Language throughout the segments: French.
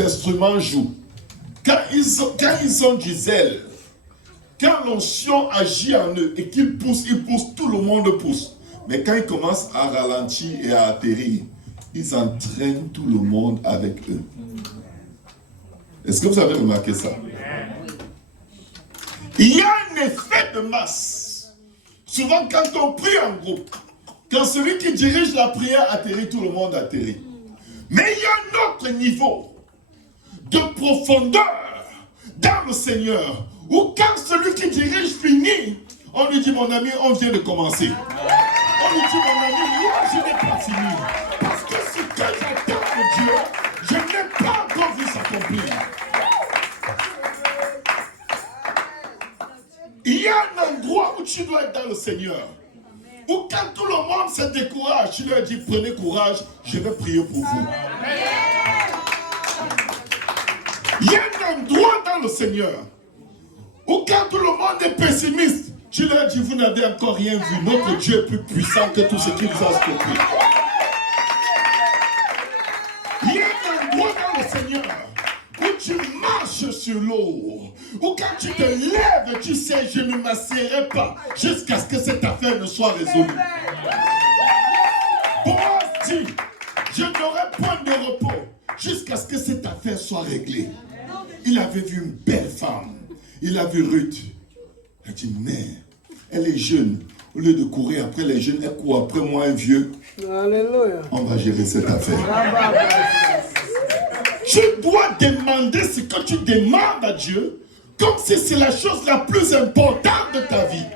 instruments jouent, quand ils ont du zèle, quand l'onction agit en eux et qu'ils poussent, tout le monde pousse. Mais quand ils commencent à ralentir et à atterrir, ils entraînent tout le monde avec eux. Est-ce que vous avez remarqué ça? Il y a un effet de masse. Souvent, quand on prie en groupe, quand celui qui dirige la prière atterrit, tout le monde atterrit. Mais il y a un autre niveau de profondeur dans le Seigneur, où quand celui qui dirige finit, on lui dit, mon ami, on vient de commencer. On lui dit, mon ami, moi, je n'ai pas fini. Parce que ce que j'attends de Dieu, je n'ai pas encore vu s'accomplir. Il y a un endroit où tu dois être dans le Seigneur. Où quand tout le monde se décourage, tu leur dis, prenez courage, je vais prier pour vous. Il y a un endroit dans le Seigneur où quand tout le monde est pessimiste, tu leur dis, vous n'avez encore rien vu. Notre Dieu est plus puissant que tout ce qui vous a stoppé. Il y a un endroit dans le Seigneur où tu marches sur l'eau. Où quand tu te lèves, tu sais, je ne m'assierai pas jusqu'à ce que cette affaire ne soit résolue. Boaz dit, je n'aurai point de repos jusqu'à ce que cette affaire soit réglée. Il avait vu une belle femme. Il a vu Ruth. Il a dit, mais elle est jeune. Au lieu de courir après les jeunes, elle court après moi, un vieux. Alléluia. On va gérer cette affaire. Tu dois demander ce que tu demandes à Dieu, comme si c'est la chose la plus importante de ta vie.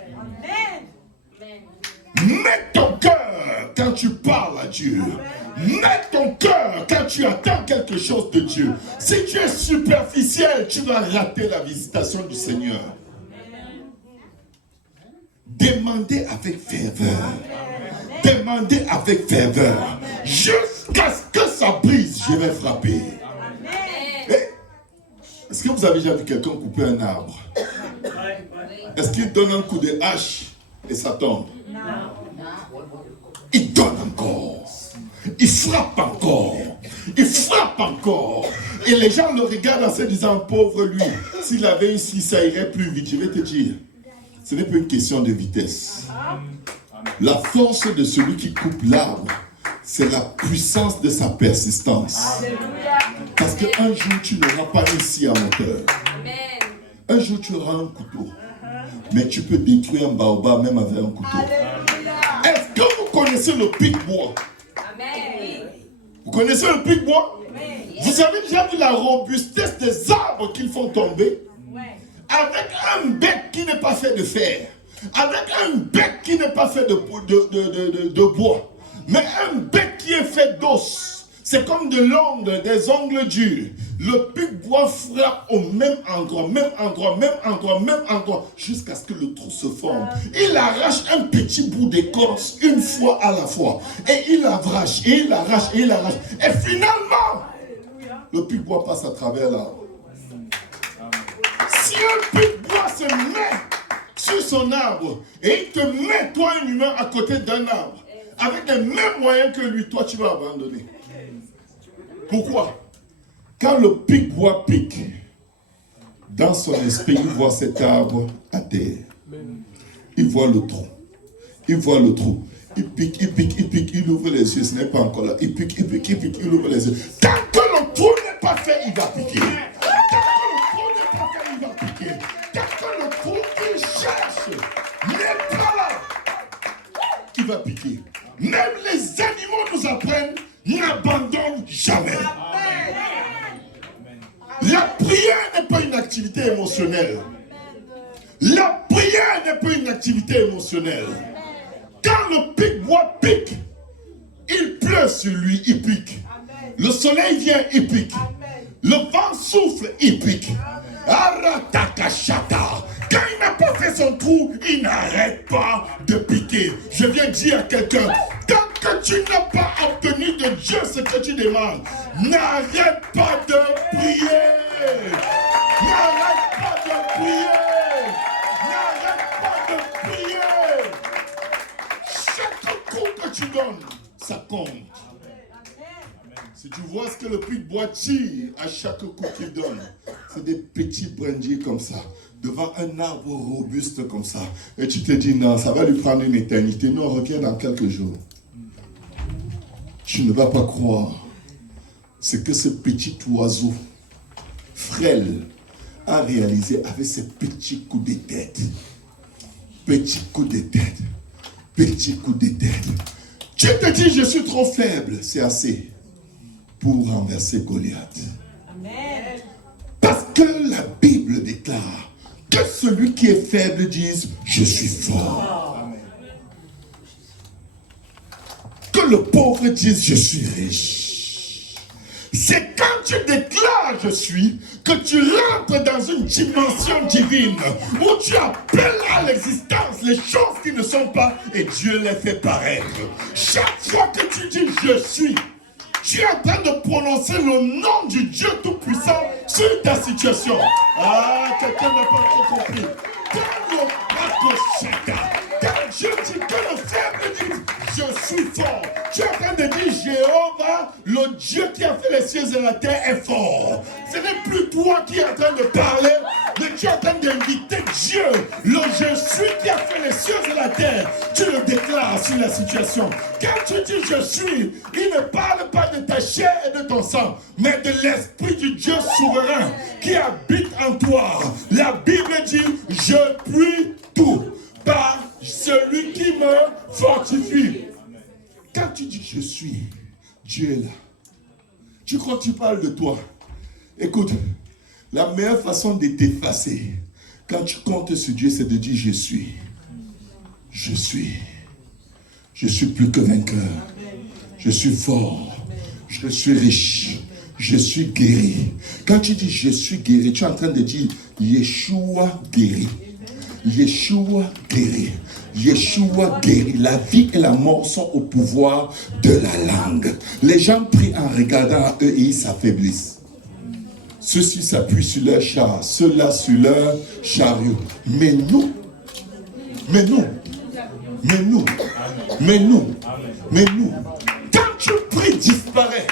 Mets ton cœur quand tu parles à Dieu. Mets ton cœur quand tu attends quelque chose de Dieu. Si tu es superficiel, tu vas rater la visitation du Seigneur. Demandez avec ferveur. Demandez avec ferveur. Jusqu'à ce que ça brise, je vais frapper. Est-ce que vous avez déjà vu quelqu'un couper un arbre? Est-ce qu'il donne un coup de hache et ça tombe? Il donne encore. Il frappe encore. Il frappe encore. Et les gens le regardent en se disant, pauvre lui, s'il avait ici, ça irait plus vite. Je vais te dire, ce n'est pas une question de vitesse. La force de celui qui coupe l'arbre, c'est la puissance de sa persistance. Parce qu'un jour, tu n'auras pas une scie à moteur. Un jour, tu auras un couteau. Mais tu peux détruire un baobab même avec un couteau. Est-ce que vous connaissez le pic-bois? Vous connaissez le pic-bois? Vous avez déjà vu la robustesse des arbres qu'ils font tomber? Avec un bec qui n'est pas fait de fer. Avec un bec qui n'est pas fait de bois. Mais un bec qui est fait d'os. C'est comme de l'ongle, des ongles durs. Le pic-bois frappe au même endroit, jusqu'à ce que le trou se forme. Il arrache un petit bout d'écorce une fois à la fois. Et il arrache, et il arrache, et il arrache. Et finalement, le pic-bois passe à travers l'arbre. Si un pic-bois se met sur son arbre, et il te met, toi, un humain, à côté d'un arbre, avec les mêmes moyens que lui, toi, tu vas abandonner. Pourquoi? Quand le pic-bois pique, dans son esprit, il voit cet arbre à terre. Il voit le trou. Il voit le trou. Il pique, il ouvre les yeux, ce n'est pas encore là. Il pique, il ouvre les yeux. Tant que le trou n'est pas fait, il va piquer. Tant que le trou n'est pas fait, il va piquer. Tant que le trou qu'il cherche n'est pas là, il va piquer. Même les animaux nous apprennent, n'abandonne jamais. La prière n'est pas une activité émotionnelle. La prière n'est pas une activité émotionnelle. Quand le pic-bois pique, il pleut sur lui, il pique. Le soleil vient, il pique. Le vent souffle, il pique. Aratakashata. Quand il n'a pas fait son trou, il n'arrête pas de piquer. Je viens dire à quelqu'un, tant que tu n'as pas obtenu de Dieu ce que tu demandes, n'arrête pas de prier. N'arrête pas de prier. N'arrête pas de prier. Chaque coup que tu donnes, ça compte. Si tu vois ce que le puits de bois tire à chaque coup qu'il donne. C'est des petits brindilles comme ça, devant un arbre robuste comme ça. Et tu te dis, non, ça va lui prendre une éternité. Non, reviens dans quelques jours. Tu ne vas pas croire ce que ce petit oiseau frêle a réalisé avec ses petits coups de tête. Petits coups de tête. Petits coups de tête. Tu te dis, je suis trop faible. C'est assez pour renverser Goliath. Amen. Parce que la Bible déclare que celui qui est faible dise, je suis fort. Amen. Que le pauvre dise, je suis riche. C'est quand tu déclares je suis que tu rentres dans une dimension divine où tu appelles à l'existence les choses qui ne sont pas et Dieu les fait paraître. Chaque fois que tu dis je suis, tu es en train de prononcer le nom du Dieu Tout-Puissant sur ta situation. Ah, quelqu'un n'a pas trop compris. Quand Dieu dit que le faible dit, je suis fort. Tu es en train de dire, Jéhovah, le Dieu qui a fait les cieux et la terre est fort. Ce n'est plus toi qui es en train de parler, mais tu es en train d'inviter Dieu, le je suis qui a fait les cieux et la terre. Tu le déclares sur la situation. Quand tu dis je suis, il ne parle pas de ta chair et de ton sang, mais de l'Esprit du Dieu souverain qui habite en toi. La Bible dit, je puis tout par celui qui me fortifie. Quand tu dis je suis, Dieu est là. Tu crois que tu parles de toi? Écoute, la meilleure façon de t'effacer quand tu comptes sur Dieu, c'est de dire je suis. Je suis. Je suis plus que vainqueur. Je suis fort. Je suis riche. Je suis guéri. Quand tu dis je suis guéri, tu es en train de dire Yeshua guéri. Yeshua guéri. Yeshua guérit. La vie et la mort sont au pouvoir de la langue. Les gens prient en regardant à eux et ils s'affaiblissent. Ceux-ci s'appuient sur leur char, ceux-là sur leur chariot. Mais nous, quand tu pries, disparaît.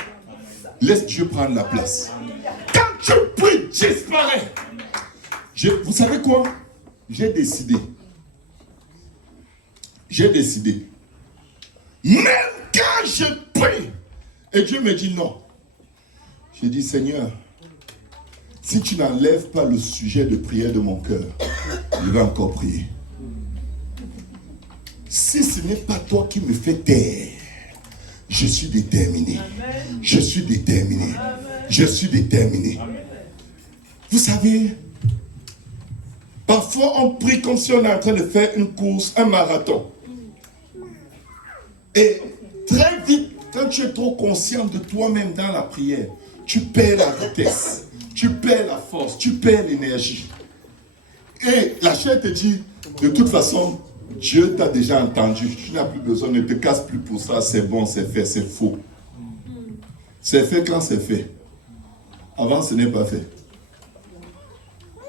Laisse Dieu prendre la place. Quand tu pries, disparaît. Vous savez quoi? J'ai décidé. Même quand je prie, et Dieu me dit non. Je dis, Seigneur, si tu n'enlèves pas le sujet de prière de mon cœur, je vais encore prier. Si ce n'est pas toi qui me fais taire, je suis déterminé. Je suis déterminé. Je suis déterminé. Vous savez, parfois on prie comme si on est en train de faire une course, un marathon. Et très vite, quand tu es trop conscient de toi-même dans la prière, tu perds la vitesse, tu perds la force, tu perds l'énergie. Et la chair te dit, de toute façon, Dieu t'a déjà entendu, tu n'as plus besoin, ne te casse plus pour ça, c'est bon, c'est fait, c'est faux. C'est fait quand c'est fait. Avant, ce n'est pas fait.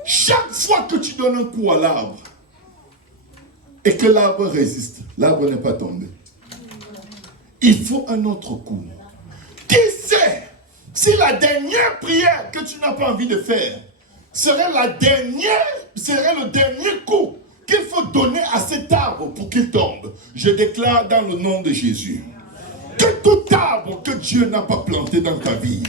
Chaque fois que tu donnes un coup à l'arbre, et que l'arbre résiste, l'arbre n'est pas tombé. Il faut un autre coup. Qui sait si la dernière prière que tu n'as pas envie de faire serait le dernier coup qu'il faut donner à cet arbre pour qu'il tombe. Je déclare dans le nom de Jésus que tout arbre que Dieu n'a pas planté dans ta vie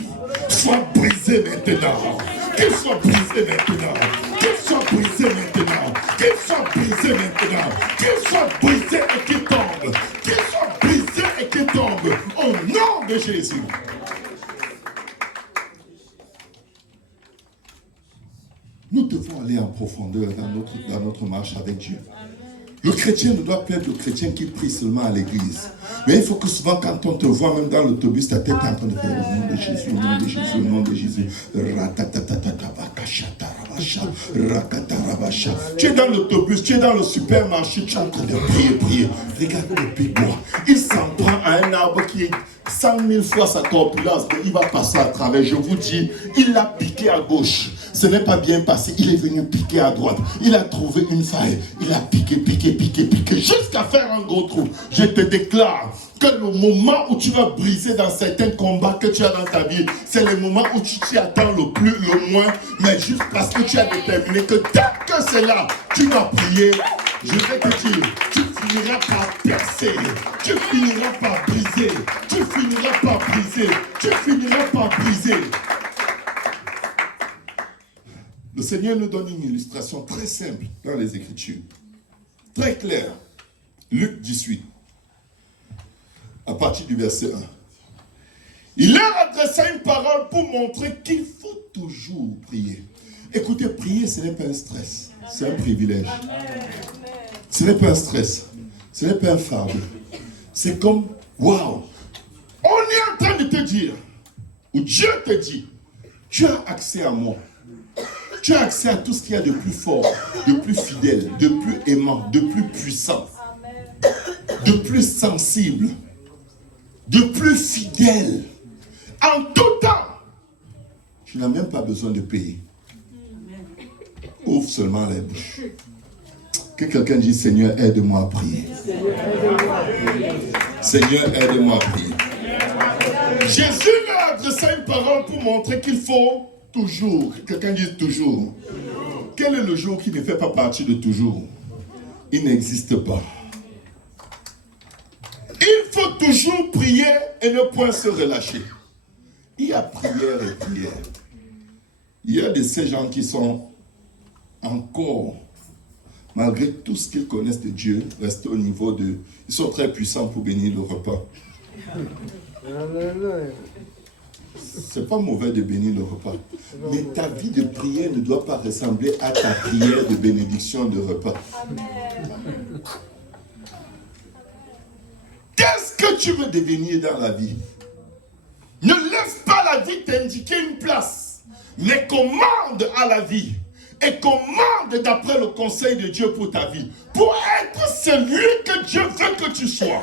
soit brisé maintenant. Qu'il soit brisé maintenant. Qu'il soit brisé maintenant. Qu'il soit brisé maintenant. Qu'il soit brisé et qu'il tombe. Qu'il soit brisé et qu'il tombe. Au nom de Jésus. Nous devons aller en profondeur dans notre marche avec Dieu. Le chrétien ne doit plus être le chrétien qui prie seulement à l'église. Mais il faut que souvent, quand on te voit, même dans l'autobus, ta tête est en train de faire au nom de Jésus, au nom de Jésus, au nom de Jésus. Tu es dans l'autobus, tu es dans le supermarché, tu es en train de prier. Regarde le pic-bois. Il s'en prend à un arbre qui est 100 000 fois sa corpulence. Il va passer à travers. Je vous dis, il l'a piqué à gauche. Ce n'est pas bien passé. Il est venu piquer à droite. Il a trouvé une faille. Il a piqué, jusqu'à faire un gros trou. Je te déclare que le moment où tu vas briser dans certains combats que tu as dans ta vie, c'est le moment où tu t'y attends le moins, mais juste parce que tu as déterminé que dès que c'est là, tu vas prier. Je vais te dire, tu finiras par percer, tu finiras par briser, tu finiras par briser, tu finiras par briser. Le Seigneur nous donne une illustration très simple dans les Écritures, très claire. Luc 18, à partir du verset 1. Il leur adressa une parole pour montrer qu'il faut toujours prier. Écoutez, prier, ce n'est pas un stress, c'est un privilège. Ce n'est pas un stress, ce n'est pas un fardeau. C'est comme, waouh, on est en train de te dire, ou Dieu te dit, tu as accès à moi. Tu as accès à tout ce qu'il y a de plus fort, de plus fidèle, de plus aimant, de plus puissant, de plus sensible, de plus fidèle. En tout temps, tu n'as même pas besoin de payer. Ouvre seulement les bouches. Que quelqu'un dise, Seigneur, aide-moi à prier. Seigneur, aide-moi à prier. Jésus leur adressa une parole pour montrer qu'il faut toujours. Quelqu'un dise toujours. Quel est le jour qui ne fait pas partie de toujours? Il n'existe pas. Il faut toujours prier et ne point se relâcher. Il y a prière et prière. Il y a de ces gens qui sont encore, malgré tout ce qu'ils connaissent de Dieu, restent au niveau de... Ils sont très puissants pour bénir le repas. C'est pas mauvais de bénir le repas. Mais ta vie de prière ne doit pas ressembler à ta prière de bénédiction de repas. Qu'est-ce que tu veux devenir dans la vie? Ne laisse pas la vie t'indiquer une place, mais commande à la vie. Et commande d'après le conseil de Dieu pour ta vie. Pour être celui que Dieu veut que tu sois.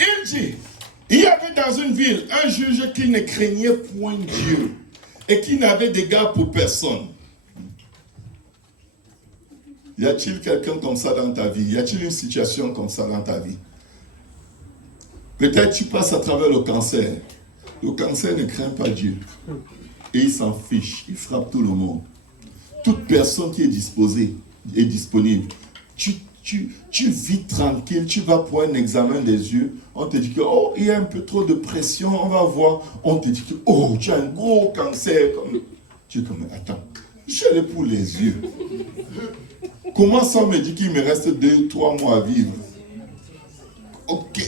Il dit, il y avait dans une ville un juge qui ne craignait point Dieu et qui n'avait d'égard pour personne. Y a-t-il quelqu'un comme ça dans ta vie? Y a-t-il une situation comme ça dans ta vie? Peut-être tu passes à travers le cancer. Le cancer ne craint pas Dieu. Et il s'en fiche. Il frappe tout le monde. Toute personne qui est disposée, est disponible. Tu vis tranquille. Tu vas pour un examen des yeux. On te dit que, oh, il y a un peu trop de pression. On va voir. On te dit que, oh, tu as un gros cancer. Tu es comme, attends, je suis allé pour les yeux. Comment ça me dit qu'il me reste 2-3 mois à vivre? Ok,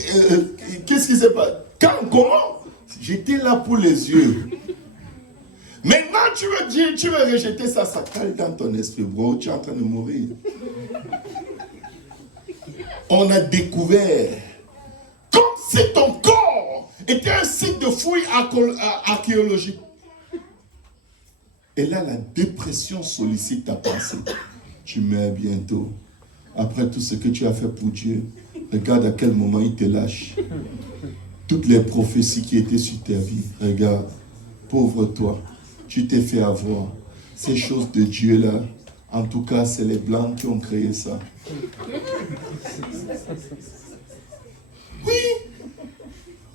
qu'est-ce qui s'est passé? Comment? J'étais là pour les yeux. Maintenant, tu veux dire, tu veux rejeter ça, ça cale dans ton esprit, bro. Tu es en train de mourir. On a découvert, comme si ton corps était un site de fouilles archéologiques. Et là, la dépression sollicite ta pensée. Tu meurs bientôt. Après tout ce que tu as fait pour Dieu, regarde à quel moment il te lâche. Toutes les prophéties qui étaient sur ta vie, regarde, pauvre toi, tu t'es fait avoir. Ces choses de Dieu là, en tout cas, c'est les Blancs qui ont créé ça. Oui.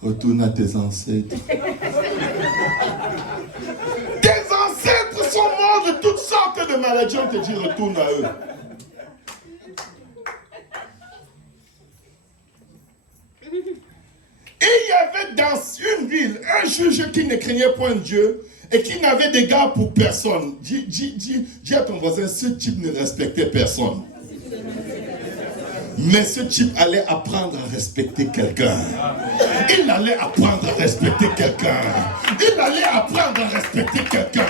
Retourne à tes ancêtres. Tes ancêtres sont morts de toutes sortes de maladies. On te dit, retourne à eux. Et il y avait dans une ville un juge qui ne craignait point Dieu et qui n'avait d'égard pour personne. Dis à ton voisin, ce type ne respectait personne. Mais ce type allait apprendre à respecter quelqu'un. Il allait apprendre à respecter quelqu'un. Il allait apprendre à respecter quelqu'un.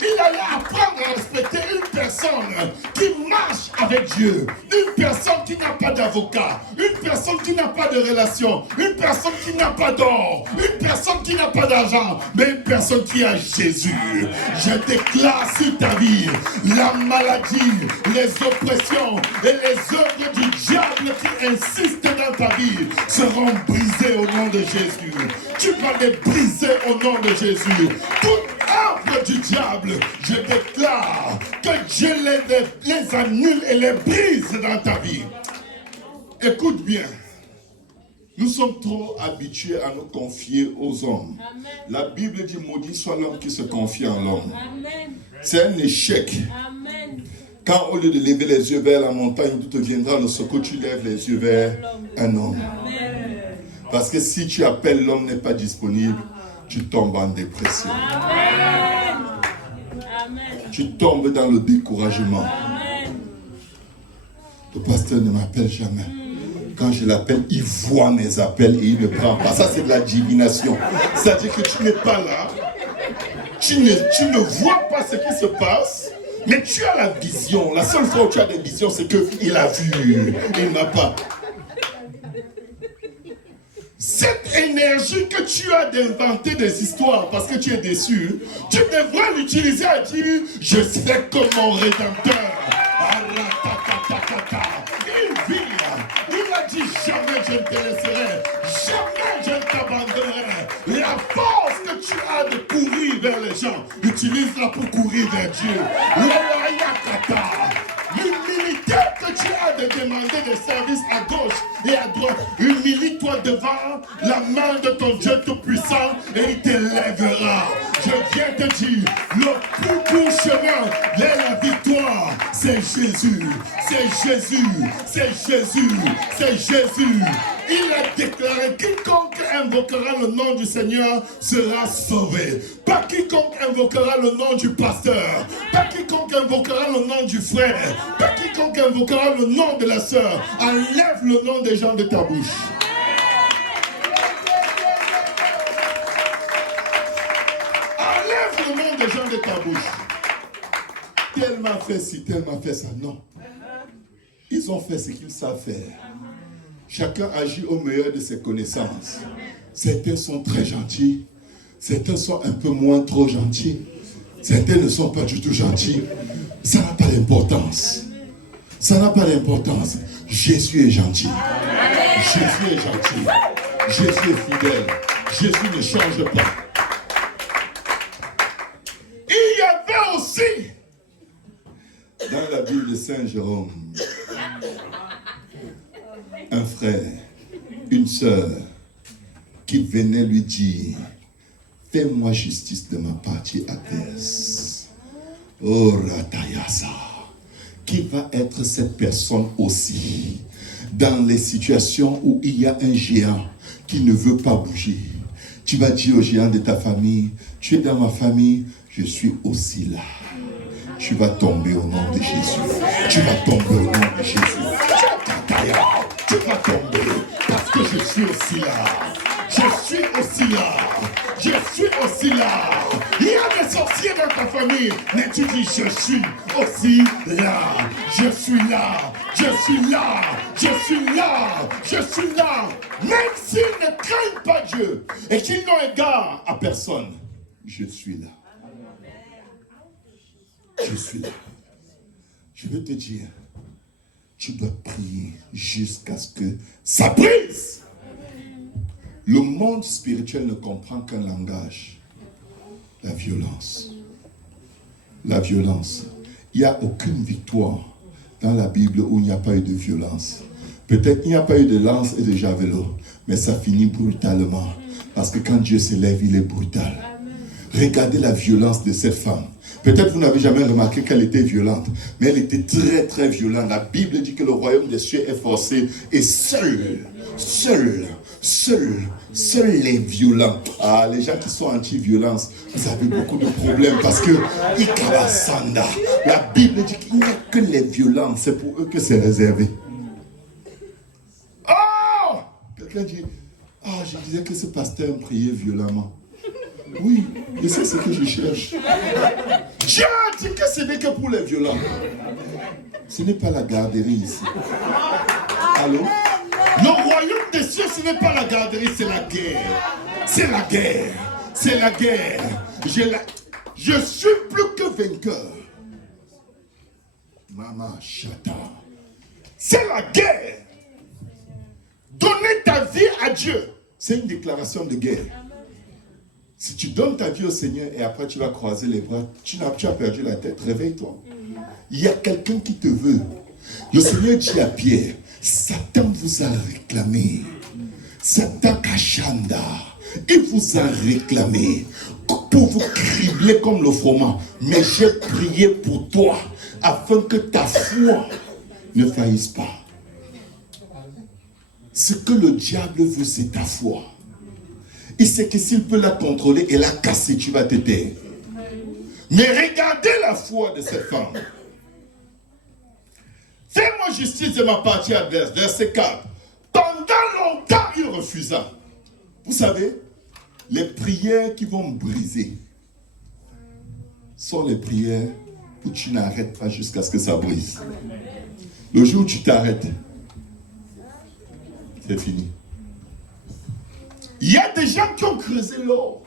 Il allait apprendre à respecter une personne qui marche avec Dieu. Une personne qui n'a pas d'avocat. Une personne qui n'a pas de relation. Une personne qui n'a pas d'or. Une personne qui n'a pas d'argent. Mais une personne qui a Jésus. Je déclare sur ta vie la maladie, les oppressions et les œuvres du diable qui insistent dans ta vie seront brisées au nom de Jésus. Tu vas les briser au nom de Jésus. Toute œuvre œuvres du diable, je déclare que Dieu les annule et les brise dans ta vie. Écoute bien. Nous sommes trop habitués à nous confier aux hommes. Amen. La Bible dit, maudit soit l'homme qui se confie en l'homme. C'est un échec. Amen. Quand au lieu de lever les yeux vers la montagne, d'où te viendra le secours, tu lèves les yeux vers un homme. Amen. Parce que si tu appelles, l'homme n'est pas disponible, tu tombes en dépression. Amen. Tu tombes dans le découragement. Amen. Le pasteur ne m'appelle jamais. Quand je l'appelle, il voit mes appels et il ne prend pas. Ça, c'est de la divination. C'est-à-dire que tu n'es pas là. Tu ne vois pas ce qui se passe. Mais tu as la vision. La seule fois où tu as des visions, c'est qu'il a vu. Il n'a pas. Cette énergie que tu as d'inventer des histoires parce que tu es déçu, tu devrais l'utiliser à dire, je sais que mon Rédempteur. Il vit. Il a dit, jamais je ne te laisserai. Jamais je ne t'abandonnerai. La force que tu as de courir vers les gens, utilise-la pour courir vers Dieu. L'humilité que tu as de demander des services à gauche et à droite, humilie-toi devant la main de ton Dieu Tout-Puissant et il t'élèvera. Je viens te dire, le plus court chemin vers la victoire, c'est Jésus. C'est Jésus. C'est Jésus. C'est Jésus. Il a déclaré, quiconque invoquera le nom du Seigneur sera sauvé. Pas quiconque invoquera le nom du pasteur. Pas quiconque invoquera le nom du frère. Pas quiconque invoquera le nom de la sœur. Enlève le nom des gens de ta bouche. Enlève le nom des gens de ta bouche. Tel m'a fait ci, tel m'a fait ça. Non. Ils ont fait ce qu'ils savent faire. Chacun agit au meilleur de ses connaissances. Certains sont très gentils. Certains sont un peu moins trop gentils. Certains ne sont pas du tout gentils. Ça n'a pas d'importance. Ça n'a pas d'importance. Jésus est gentil. Jésus est gentil. Jésus est fidèle. Jésus ne change pas. Il y avait aussi, dans la Bible de Saint Jérôme, un frère, une sœur, qui venait lui dire, fais-moi justice de ma partie adverse. Oh, Ratayasa. Qui va être cette personne aussi dans les situations où il y a un géant qui ne veut pas bouger? Tu vas dire au géant de ta famille, tu es dans ma famille, je suis aussi là. Tu vas tomber au nom de Jésus. Tu vas tomber au nom de Jésus. Tu vas tomber parce que je suis aussi là. Je suis aussi là. Je suis aussi là. Il y a des sorciers dans ta famille, mais tu dis je suis aussi là. Je suis là. Je suis là. Je suis là. Je suis là. Même s'ils ne craignent pas Dieu et qu'ils n'ont égard à personne, je suis là. Je suis là. Je veux te dire, tu dois prier jusqu'à ce que ça brise. Le monde spirituel ne comprend qu'un langage. La violence. La violence. Il n'y a aucune victoire dans la Bible où il n'y a pas eu de violence. Peut-être qu'il n'y a pas eu de lance et de javelot, mais ça finit brutalement. Parce que quand Dieu s'élève, il est brutal. Regardez la violence de cette femme. Peut-être vous n'avez jamais remarqué qu'elle était violente, mais elle était très très violente. La Bible dit que le royaume des cieux est forcé et seuls les violents. Ah, les gens qui sont anti-violence, vous avez beaucoup de problèmes parce que la Bible dit qu'il n'y a que les violents, c'est pour eux que c'est réservé. Oh! Quelqu'un dit, je disais que ce pasteur priait violemment. Oui, je sais ce que je cherche. Dieu dit que ce n'est que pour les violents. Ce n'est pas la garderie ici. Allô? Le royaume des cieux, ce n'est pas la garderie, c'est la guerre. C'est la guerre. C'est la guerre. Je suis plus que vainqueur. Mama Chata. C'est la guerre. Donner ta vie à Dieu, c'est une déclaration de guerre. Si tu donnes ta vie au Seigneur et après tu vas croiser les bras, tu as perdu la tête, réveille-toi. Il y a quelqu'un qui te veut. Le Seigneur dit à Pierre, Satan vous a réclamé. Satan Kachanda, il vous a réclamé pour vous cribler comme le froment. Mais j'ai prié pour toi afin que ta foi ne faillisse pas. Ce que le diable veut, c'est ta foi. Il sait que s'il peut la contrôler et la casser, tu vas te taire. Mais regardez la foi de cette femme. Fais-moi justice de ma partie adverse. Verset 4. Pendant longtemps, il refusa. Vous savez, les prières qui vont me briser sont les prières où tu n'arrêtes pas jusqu'à ce que ça brise. Le jour où tu t'arrêtes, c'est fini. Il y a des gens qui ont creusé l'or.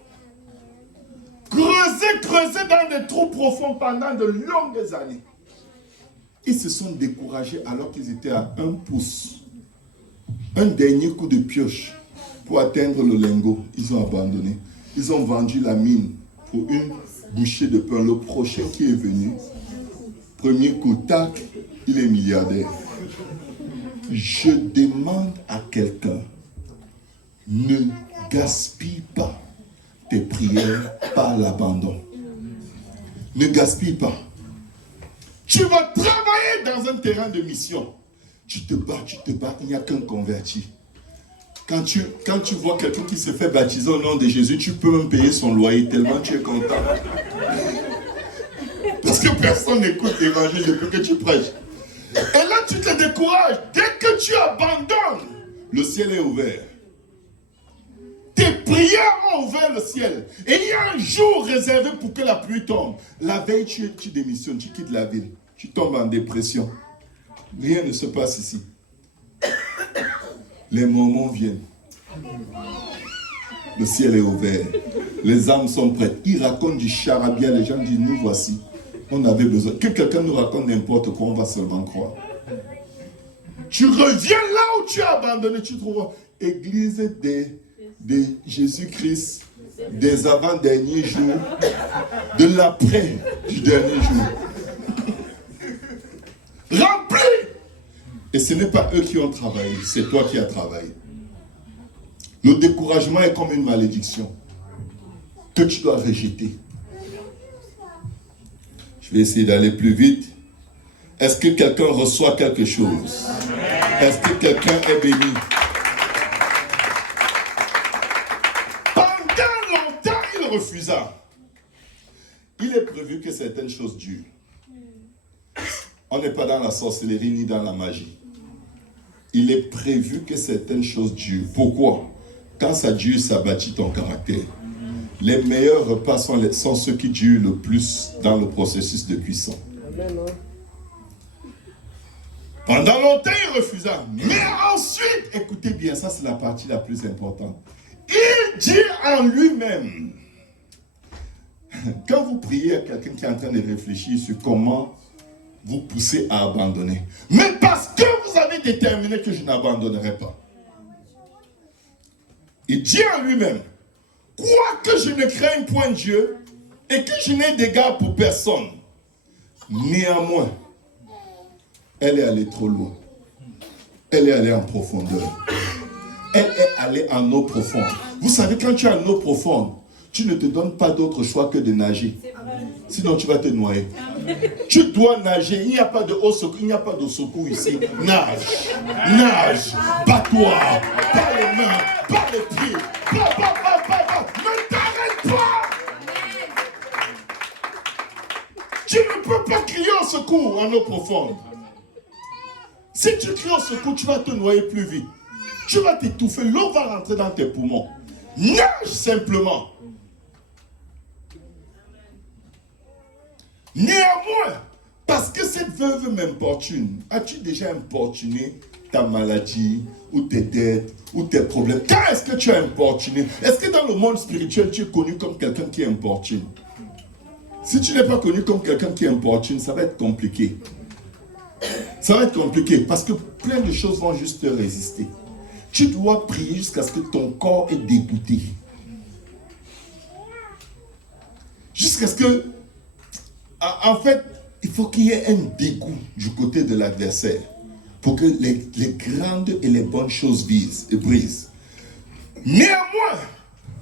Creusé dans des trous profonds pendant de longues années. Ils se sont découragés alors qu'ils étaient à 1 pouce. Un dernier coup de pioche pour atteindre le lingot. Ils ont abandonné. Ils ont vendu la mine pour une bouchée de pain. Le prochain qui est venu, premier coup, tac, il est milliardaire. Je demande à quelqu'un, ne gaspille pas tes prières par l'abandon. Ne gaspille pas. Tu vas travailler dans un terrain de mission. Tu te bats, il n'y a qu'un converti. Quand tu vois quelqu'un qui se fait baptiser au nom de Jésus, tu peux même payer son loyer tellement tu es content. Parce que personne n'écoute l'évangile depuis que tu prêches. Et là, tu te décourages. Dès que tu abandonnes, le ciel est ouvert. Tes prières ont ouvert le ciel. Et il y a un jour réservé pour que la pluie tombe. La veille, tu démissionnes, tu quittes la ville. Tu tombes en dépression. Rien ne se passe ici. Les moments viennent. Le ciel est ouvert. Les âmes sont prêtes. Ils racontent du charabia. Les gens disent, nous voici. On avait besoin. Que quelqu'un nous raconte n'importe quoi, on va seulement croire. Tu reviens là où tu as abandonné. Tu trouves église de Jésus-Christ, des avant-derniers jours, de l'après du dernier jour. Rempli! Et ce n'est pas eux qui ont travaillé, c'est toi qui as travaillé. Le découragement est comme une malédiction que tu dois rejeter. Je vais essayer d'aller plus vite. Est-ce que quelqu'un reçoit quelque chose? Est-ce que quelqu'un est béni? Pendant longtemps, il refusa. Il est prévu que certaines choses durent. On n'est pas dans la sorcellerie ni dans la magie. Il est prévu que certaines choses durent. Pourquoi? Quand ça dure, ça bâtit ton caractère. Les meilleurs repas sont ceux qui durent le plus dans le processus de cuisson. Pendant longtemps, il refusa. Mais ensuite, écoutez bien, ça c'est la partie la plus importante. Il dit en lui-même, quand vous priez à quelqu'un qui est en train de réfléchir sur comment vous poussez à abandonner, mais parce que vous avez déterminé que je n'abandonnerai pas. Il dit en lui-même, quoique je ne craigne point Dieu et que je n'ai d'égard pour personne, néanmoins, elle est allée trop loin. Elle est allée en profondeur. Elle est allée en eau profonde. Vous savez, quand tu es en eau profonde, tu ne te donnes pas d'autre choix que de nager. Sinon, tu vas te noyer. Tu dois nager. Il n'y a pas de haut secours, il n'y a pas de secours ici. Nage. Nage. Bats-toi. Pas les mains, pas les pieds. Ne t'arrête pas. Tu ne peux pas crier au secours en eau profonde. Si tu cries au secours, tu vas te noyer plus vite. Tu vas t'étouffer. L'eau va rentrer dans tes poumons. Nage simplement. Néanmoins, parce que cette veuve m'importune, as-tu déjà importuné ta maladie, ou tes dettes, ou tes problèmes? Quand est-ce que tu as importuné? Est-ce que dans le monde spirituel, tu es connu comme quelqu'un qui importune? Si tu n'es pas connu comme quelqu'un qui importune, ça va être compliqué. Ça va être compliqué parce que plein de choses vont juste te résister. Tu dois prier jusqu'à ce que ton corps est dégoûté. Jusqu'à ce que, en fait, il faut qu'il y ait un dégoût du côté de l'adversaire pour que les grandes et les bonnes choses brisent. Néanmoins,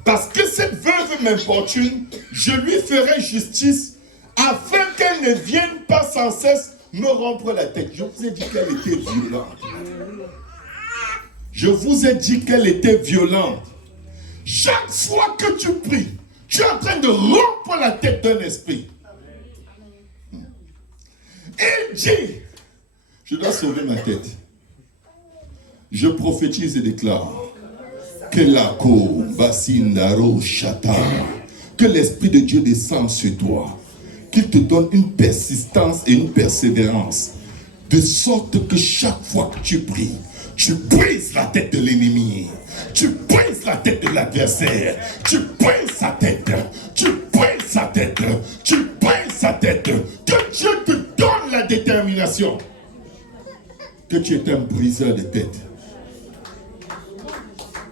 parce que cette veuve m'importune, je lui ferai justice afin qu'elle ne vienne pas sans cesse me rompre la tête. Je vous ai dit qu'elle était violente. Je vous ai dit qu'elle était violente. Chaque fois que tu pries, tu es en train de rompre la tête d'un esprit. Il dit, je dois sauver ma tête. Je prophétise et déclare que l'Esprit de Dieu descende sur toi, qu'il te donne une persistance et une persévérance, de sorte que chaque fois que tu pries, tu brises la tête de l'ennemi, tu brises la tête de l'adversaire, tu brises sa tête, tu brises sa tête, tu brises sa tête, que Dieu te donne la détermination, que tu es un briseur de tête.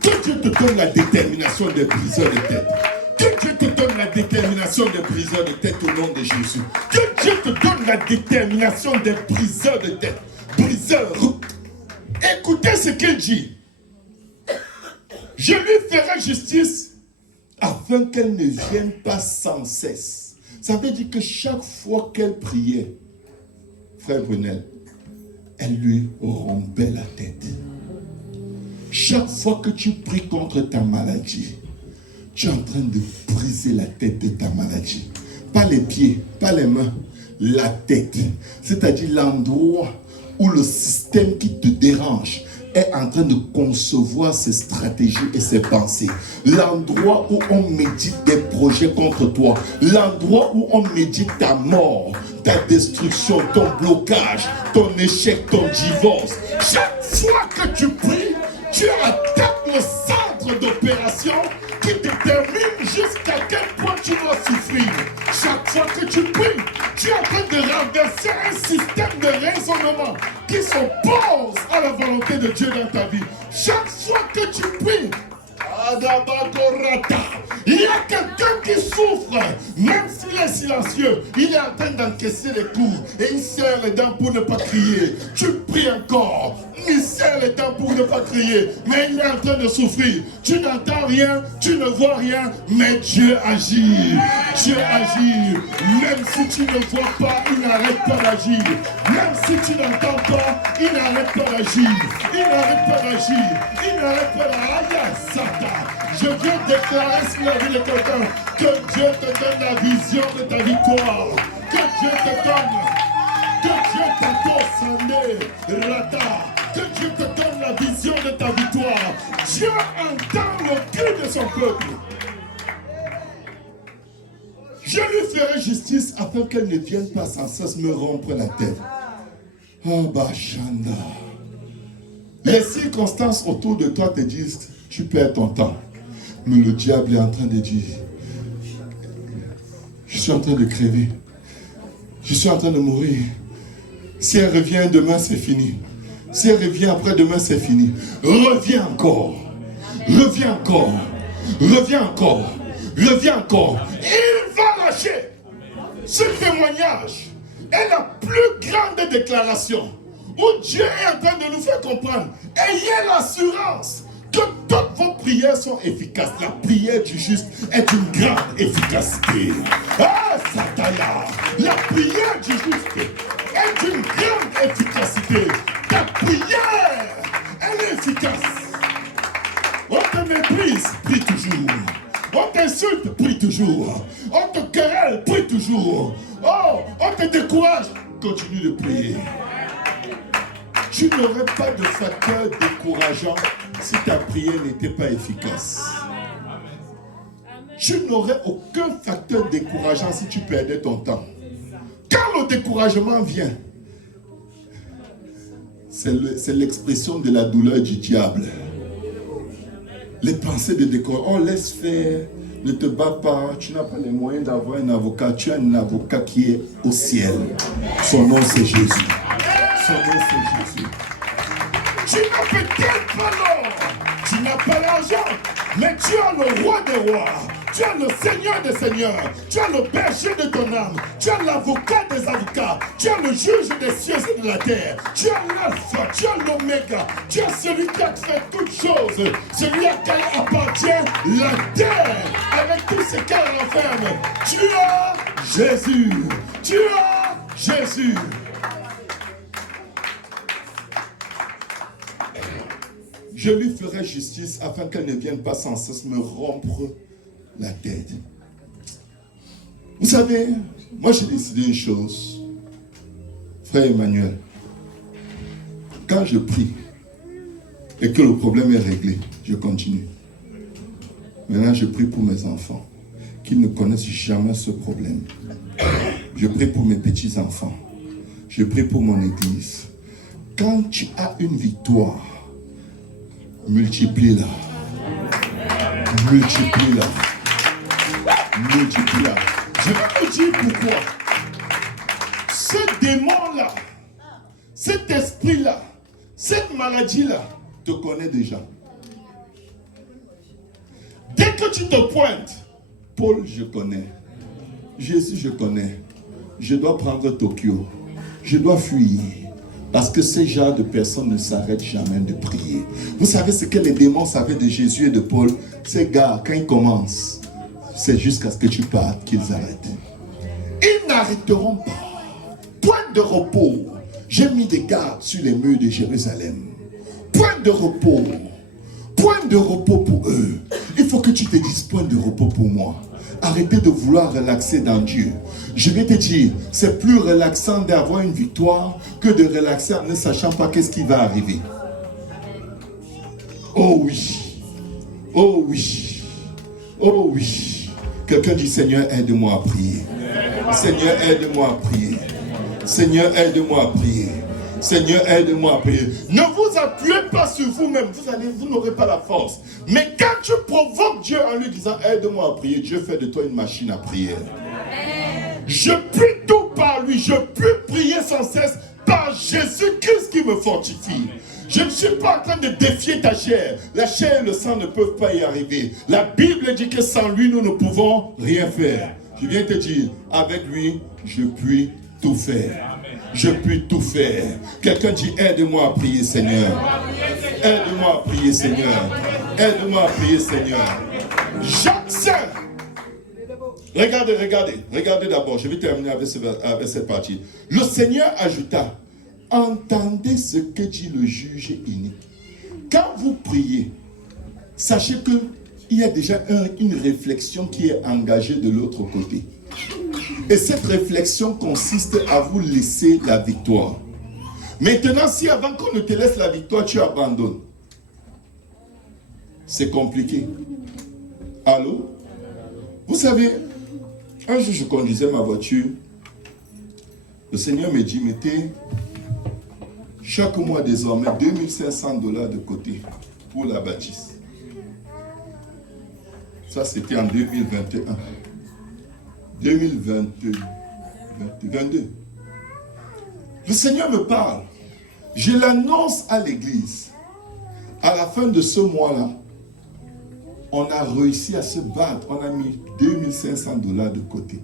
Que Dieu te donne la détermination des briseurs de tête. Que Dieu te donne la détermination des briseurs de tête au nom de Jésus. Que Dieu te donne la détermination des briseurs de tête. Briseurs. Écoutez ce qu'il dit. Je lui ferai justice afin qu'elle ne vienne pas sans cesse. Ça veut dire que chaque fois qu'elle priait, frère Brunel, elle lui rompait la tête. Chaque fois que tu pries contre ta maladie, tu es en train de briser la tête de ta maladie. Pas les pieds, pas les mains, la tête. C'est-à-dire l'endroit où le système qui te dérange est en train de concevoir ses stratégies et ses pensées. L'endroit où on médite des projets contre toi. L'endroit où on médite ta mort, ta destruction, ton blocage, ton échec, ton divorce. Chaque fois que tu pries, tu attaques le centre d'opération qui détermine jusqu'à quel point tu dois souffrir. Chaque fois que tu pries, tu es en train de renverser un système de raisonnement qui s'oppose à la volonté de Dieu dans ta vie. Chaque fois que tu pries, il y a quelqu'un qui souffre, même s'il est silencieux, il est en train d'encaisser les coups et il serre les dents pour ne pas crier. Tu pries encore, il serre les dents pour ne pas crier, mais il est en train de souffrir. Tu n'entends rien, tu ne vois rien, mais Dieu agit. Dieu agit. Même si tu ne vois pas, il n'arrête pas d'agir. Même si tu n'entends pas, il n'arrête pas d'agir. Il n'arrête pas d'agir. Il n'arrête pas d'agir. Je viens déclarer sur la vie de quelqu'un que Dieu te donne la vision de ta victoire. Que Dieu te donne. Que Dieu te donne Rata. Que Dieu te donne la vision de ta victoire. Dieu entend le cri de son peuple. Je lui ferai justice afin qu'elle ne vienne pas sans cesse me rompre la tête. Oh Bachanda. Les circonstances autour de toi te disent, tu perds ton temps. Mais le diable est en train de dire, je suis en train de crever. Je suis en train de mourir. Si elle revient demain, c'est fini. Si elle revient après-demain, c'est fini. Reviens encore. Reviens encore. Reviens encore. Reviens encore. Il va lâcher. Ce témoignage est la plus grande déclaration où Dieu est en train de nous faire comprendre. Ayez l'assurance que toutes vos prières sont efficaces. La prière du juste est une grande efficacité. Ah, Sataya, la prière du juste est une grande efficacité. Ta prière, elle est efficace. On te méprise, prie toujours. On t'insulte, prie toujours. On te querelle, prie toujours. Oh, on te décourage, continue de prier. Tu n'aurais pas de facteur décourageant si ta prière n'était pas efficace. Tu n'aurais aucun facteur décourageant si tu perdais ton temps. Quand le découragement vient, c'est l'expression de la douleur du diable. Les pensées de découragement, oh laisse faire, ne te bats pas, tu n'as pas les moyens d'avoir un avocat, tu as un avocat qui est au ciel. Son nom c'est Jésus. Son nom c'est Jésus. Tu n'as peut-être pas l'or, tu n'as pas l'argent, mais tu as le roi des rois. Tu es le Seigneur des Seigneurs. Tu es le berger de ton âme. Tu es l'avocat des avocats. Tu es le juge des cieux et de la terre. Tu es l'alpha, tu es l'oméga. Tu es celui qui a fait toutes choses. Celui à qui appartient la terre avec tout ce qu'elle renferme. Tu as Jésus. Tu as Jésus. Je lui ferai justice afin qu'elle ne vienne pas sans cesse me rompre la tête. Vous savez, moi j'ai décidé une chose. Frère Emmanuel, quand je prie et que le problème est réglé, je continue. Maintenant, je prie pour mes enfants, qu'ils ne connaissent jamais ce problème. Je prie pour mes petits-enfants. Je prie pour mon église. Quand tu as une victoire, multiplie-la. Multiplie-la. Multiplie-la. Je vais vous dire pourquoi. Ce démon-là, cet esprit-là, cette maladie-là, te connaît déjà. Dès que tu te pointes, Paul, je connais. Jésus, je connais. Je dois prendre Tokyo. Je dois fuir. Parce que ces genres de personnes ne s'arrêtent jamais de prier. Vous savez ce que les démons savaient de Jésus et de Paul? Ces gars, quand ils commencent, c'est jusqu'à ce que tu partes qu'ils arrêtent. Ils n'arrêteront pas. Point de repos. J'ai mis des gardes sur les murs de Jérusalem. Point de repos. Point de repos pour eux. Il faut que tu te dises point de repos pour moi. Arrêtez de vouloir relaxer dans Dieu. Je vais te dire, c'est plus relaxant d'avoir une victoire que de relaxer en ne sachant pas qu'est-ce qui va arriver. Oh oui. Oh oui. Oh oui. Quelqu'un dit, Seigneur, aide-moi à prier. Seigneur, aide-moi à prier. Seigneur, aide-moi à prier. Seigneur, aide-moi à prier. Ne vous appuyez pas sur vous-même. Vous n'aurez pas la force. Mais quand tu provoques Dieu en lui disant, aide-moi à prier, Dieu fait de toi une machine à prière. Je prie tout par lui. Je peux prier sans cesse par Jésus-Christ qui me fortifie. Je ne suis pas en train de défier ta chair. La chair et le sang ne peuvent pas y arriver. La Bible dit que sans lui, nous ne pouvons rien faire. Je viens te dire, avec lui, je puis tout faire. Je puis tout faire. Quelqu'un dit, aide-moi à prier, Seigneur. Aide-moi à prier, Seigneur. Aide-moi à prier, Seigneur. Jacques 5. Regardez d'abord. Je vais terminer avec cette partie. Le Seigneur ajouta, entendez ce que dit le juge inique. Quand vous priez, sachez qu'il y a déjà une réflexion qui est engagée de l'autre côté. Et cette réflexion consiste à vous laisser la victoire. Maintenant, si avant qu'on ne te laisse la victoire, tu abandonnes, c'est compliqué. Allô? Vous savez, un jour je conduisais ma voiture. Le Seigneur me dit, mettez chaque mois désormais $2500 de côté pour la bâtisse. Ça, c'était en 2021. 2022. Le Seigneur me parle. Je l'annonce à l'église. À la fin de ce mois-là, on a réussi à se battre. On a mis $2500 de côté.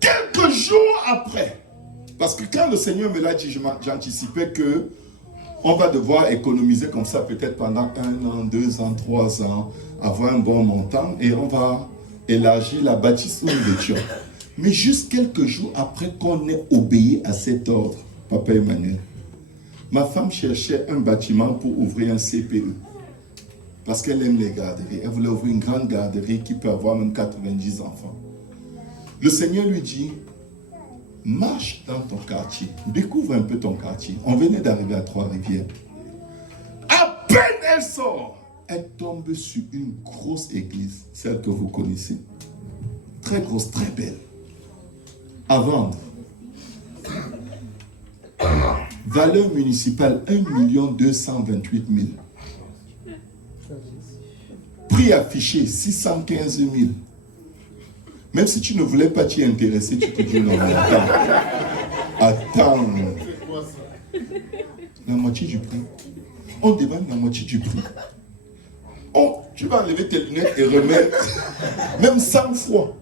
Quelques jours après, parce que quand le Seigneur me l'a dit, j'anticipais que on va devoir économiser comme ça peut-être pendant 1 an, 2 ans, 3 ans, avoir un bon montant et on va élargir la bâtisse où nous étions. Mais juste quelques jours après qu'on ait obéi à cet ordre, Papa Emmanuel, ma femme cherchait un bâtiment pour ouvrir un CPE. Parce qu'elle aime les garderies. Elle voulait ouvrir une grande garderie qui peut avoir même 90 enfants. Le Seigneur lui dit, marche dans ton quartier, découvre un peu ton quartier. On venait d'arriver à Trois-Rivières. À peine elle sort, elle tombe sur une grosse église, celle que vous connaissez. Très grosse, très belle. À vendre. Valeur municipale 1 228 000. Prix affiché 615 000. Même si tu ne voulais pas t'y intéresser, tu te dis non, mais attends. La moitié du prix. On demande la moitié du prix. Tu vas enlever tes lunettes et remettre, même 100 fois.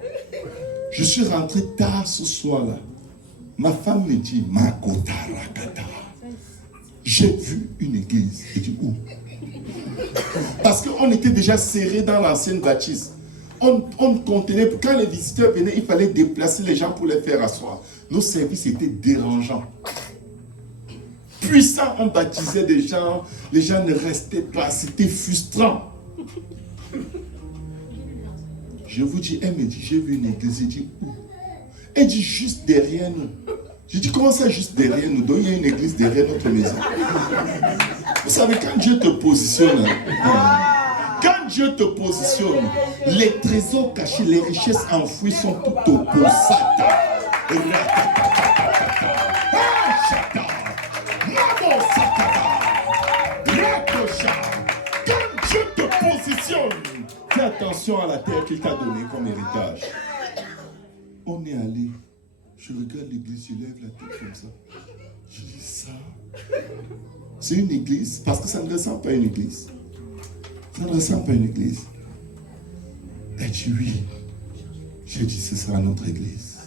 Je suis rentré tard ce soir-là. Ma femme me dit, Makota Rakata. J'ai vu une église. Je dis, où? Parce qu'on était déjà serré dans l'ancienne bâtisse. On contenait, quand les visiteurs venaient, il fallait déplacer les gens pour les faire asseoir. Nos services étaient dérangeants. Puissant, on baptisait des gens, les gens ne restaient pas, c'était frustrant. Je vous dis, elle me dit, j'ai vu une église. Je dis, où? Elle dit, juste derrière nous. Je dis, comment ça, juste derrière nous? Donc, il y a une église derrière notre maison. Vous savez, quand Dieu te positionne, quand Dieu te positionne, les trésors cachés, les richesses enfouies sont tout au posata. Quand Dieu te positionne, fais attention à la terre qu'il t'a donnée comme héritage. On est allé, je regarde l'église, je lève la tête comme ça. Je dis ça, c'est une église, parce que ça ne ressemble pas à une église. Ça ne ressemble pas à une église. Elle dit oui. J'ai dit, ce sera notre église.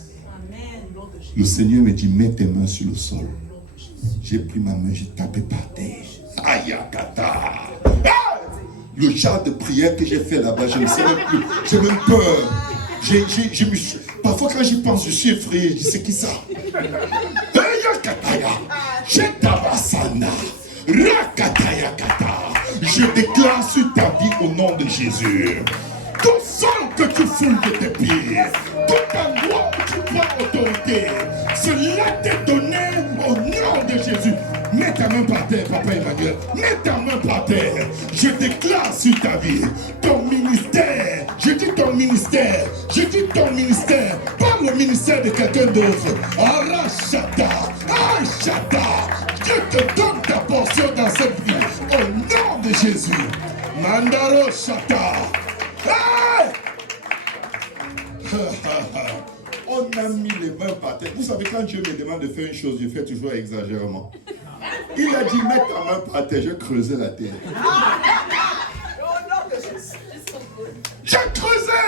Le Seigneur me dit, mets tes mains sur le sol. J'ai pris ma main, j'ai tapé par terre. Ayakata. Le genre de prière que j'ai fait là-bas, je ne sais même plus. J'ai même peur. Parfois quand j'y pense, je suis effrayé. Je dis, c'est qui ça? Ayakataya. J'ai tabasana. Rakatayakata. Je déclare sur ta vie au nom de Jésus. Tout sang que tu foules de tes pieds, tout endroit où tu prends autorité, cela t'est donné au nom de Jésus. Mets ta main par terre, Papa Emmanuel. Mets ta main par terre. Je déclare sur ta vie, ton ministère. Je dis ton ministère. Je dis ton ministère. Pas le ministère de quelqu'un d'autre. Arachata. Arachata. Je te donne ta portion dans cette vie. Au nom de Jésus. Mandaro Shata. Hey! On a mis les mains par terre. Vous savez, quand Dieu me demande de faire une chose, je fais toujours exagérément. Il a dit, mets ta main par terre, je creusais la terre. J'ai creusé.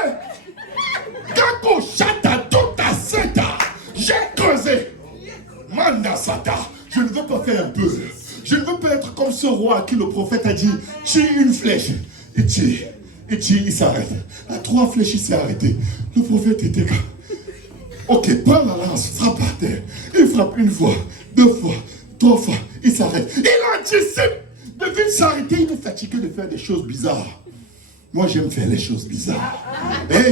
Kako Shata, Tota Seta. J'ai creusé. Manda Sata. Je ne veux pas faire un peu. Je ne veux pas être comme ce roi à qui le prophète a dit, tire une flèche. Et tire. Et il s'arrête. À 3 flèches, il s'est arrêté. Le prophète était comme, ok, prends la lance, frappe par terre. Il frappe 1 fois, 2 fois, 3 fois, il s'arrête. Il anticipe. Depuis s'arrêter, il est fatigué de faire des choses bizarres. Moi, j'aime faire les choses bizarres. Et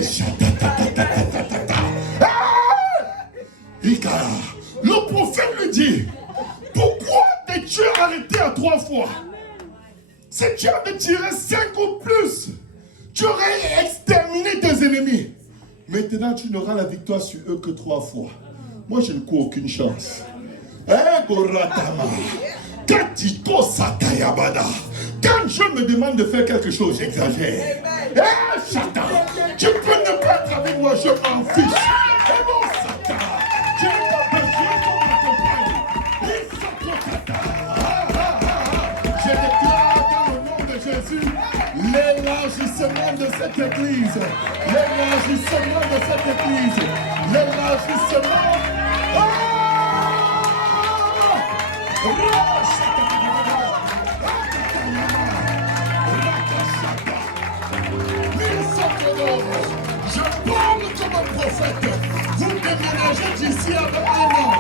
le prophète me dit, pourquoi t'es-tu arrêté à 3 fois? Si tu avais tiré 5 ou plus, tu aurais exterminé tes ennemis. Maintenant, tu n'auras la victoire sur eux que 3 fois. Moi, je ne cours aucune chance. Quand je me demande de faire quelque chose, j'exagère. Tu peux ne pas être avec moi, je m'en fiche. Je n'ai pas besoin qu'on m'accompagne. Je déclare dans le nom de Jésus l'élargissement de cette église. L'élargissement de cette église. L'élargissement. Je parle comme un prophète. Vous déménagez d'ici avant 1 an.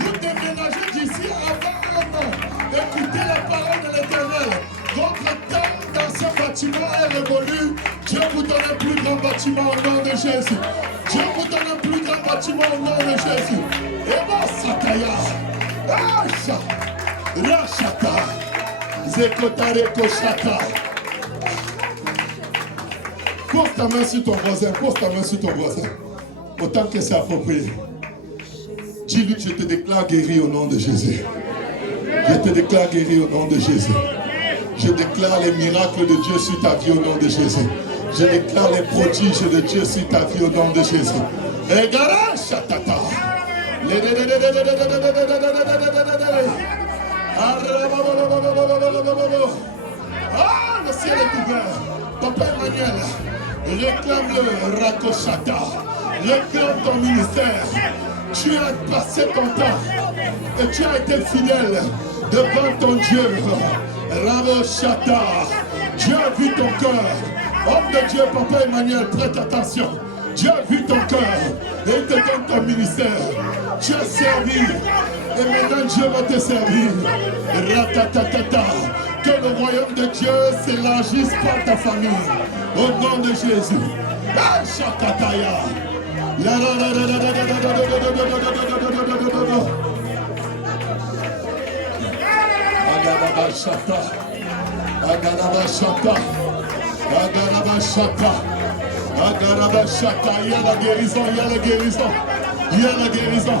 Vous déménagez d'ici avant 1 an. Écoutez la parole de l'Éternel. Votre temps dans ce bâtiment est révolu. Dieu vous donne un plus grand bâtiment au nom de Jésus. Dieu vous donne un plus grand bâtiment au nom de Jésus. Et bon, Sataya. Acha. Rachata. Zekotare Koshata. Pose ta main sur ton voisin, pose ta main sur ton voisin. Autant que c'est approprié. Dis-lui, je te déclare guéri au nom de Jésus. Je te déclare guéri au nom de Jésus. Je déclare les miracles de Dieu sur ta vie au nom de Jésus. Je déclare les prodiges de Dieu sur ta vie au nom de Jésus. Egara Shatata. Ah, le ciel est ouvert. Papa Emmanuel, réclame-le, Rakoshata. Réclame ton ministère. Tu as passé ton temps et tu as été fidèle devant ton Dieu. Rakoshata. Dieu a vu ton cœur. Homme de Dieu, Papa Emmanuel, prête attention. Dieu a vu ton cœur et il te donne ton ministère. Tu as servi et maintenant Dieu va te servir. Ratatatata. Que le royaume de Dieu s'élargisse par ta famille. Au nom de Jésus. Shakataya. Agarabashata. Agarabashata. Agarabashata. Agarabashata. Il y a la guérison, il y a la guérison. Il y a la guérison.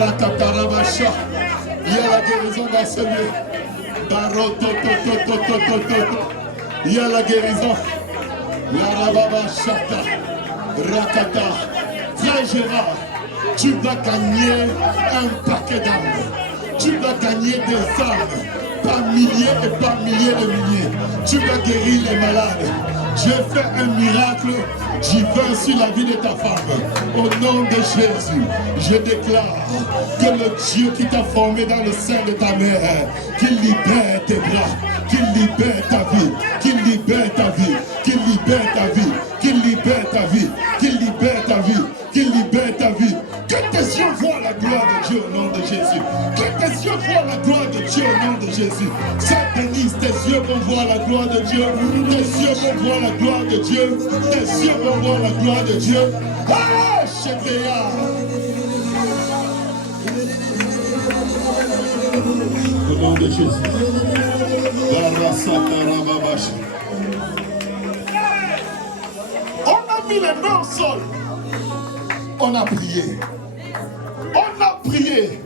Rakatarabasha. Il y a la guérison dans ce lieu. Il y a la guérison. La rababashata. Rakata. Frère Gérard, tu vas gagner un paquet d'âmes. Tu vas gagner des âmes. Par milliers et par milliers de milliers. Tu vas guérir les malades. Dieu fait un miracle divin sur la vie de ta femme. Au nom de Jésus, je déclare que le Dieu qui t'a formé dans le sein de ta mère, qu'il libère tes bras, qu'il libère ta vie, qu'il libère ta vie, qu'il libère ta vie, qu'il libère ta vie, qu'il libère ta vie, qu'il libère ta vie. Que tes yeux voient la gloire de Dieu au nom de Jésus. Que tes yeux voient la gloire de Dieu au nom de Jésus. Sainte-Denise, tes yeux vont voir la gloire de Dieu. Tes yeux vont voir la gloire de Dieu. Tes yeux vont voir la gloire de Dieu. Ah, Shekeya. Au nom de Jésus. On a mis les mains au sol. On a prié. On a prié.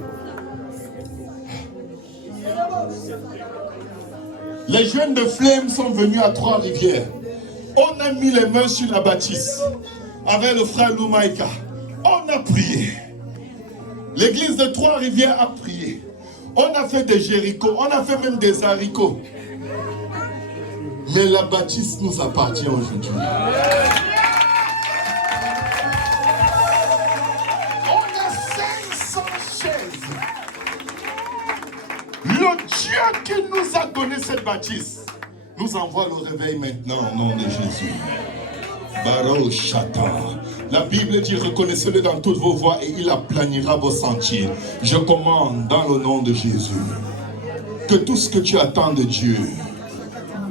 Les jeunes de Flemme sont venus à Trois-Rivières. On a mis les mains sur la bâtisse avec le frère Loumaïka. On a prié. L'église de Trois-Rivières a prié. On a fait des Jéricho, on a fait même des haricots. Mais la bâtisse nous appartient aujourd'hui. Le Dieu qui nous a donné cette bâtisse nous envoie le réveil maintenant au nom de Jésus. Baruch Shatan. La Bible dit reconnaissez-le dans toutes vos voies et il aplanira vos sentiers. Je commande dans le nom de Jésus que tout ce que tu attends de Dieu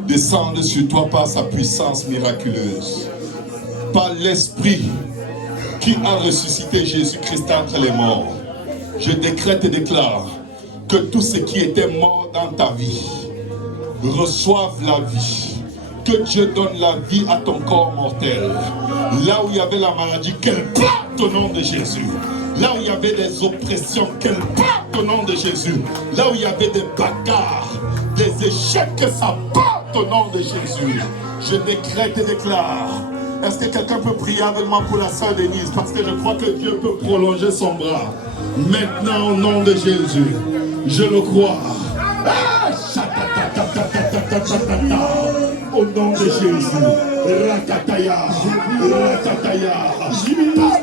descende sur toi par sa puissance miraculeuse, par l'Esprit qui a ressuscité Jésus-Christ entre les morts. Je décrète et déclare que tout ce qui était mort dans ta vie reçoive la vie. Que Dieu donne la vie à ton corps mortel. Là où il y avait la maladie, qu'elle parte au nom de Jésus. Là où il y avait des oppressions, qu'elle parte au nom de Jésus. Là où il y avait des bagarres, des échecs, que ça parte au nom de Jésus. Je décrète et déclare. Est-ce que quelqu'un peut prier avec moi pour la sœur Denise? Parce que je crois que Dieu peut prolonger son bras. Maintenant, au nom de Jésus, je le crois. Au nom de Jésus, Rakataya, Rakataya, par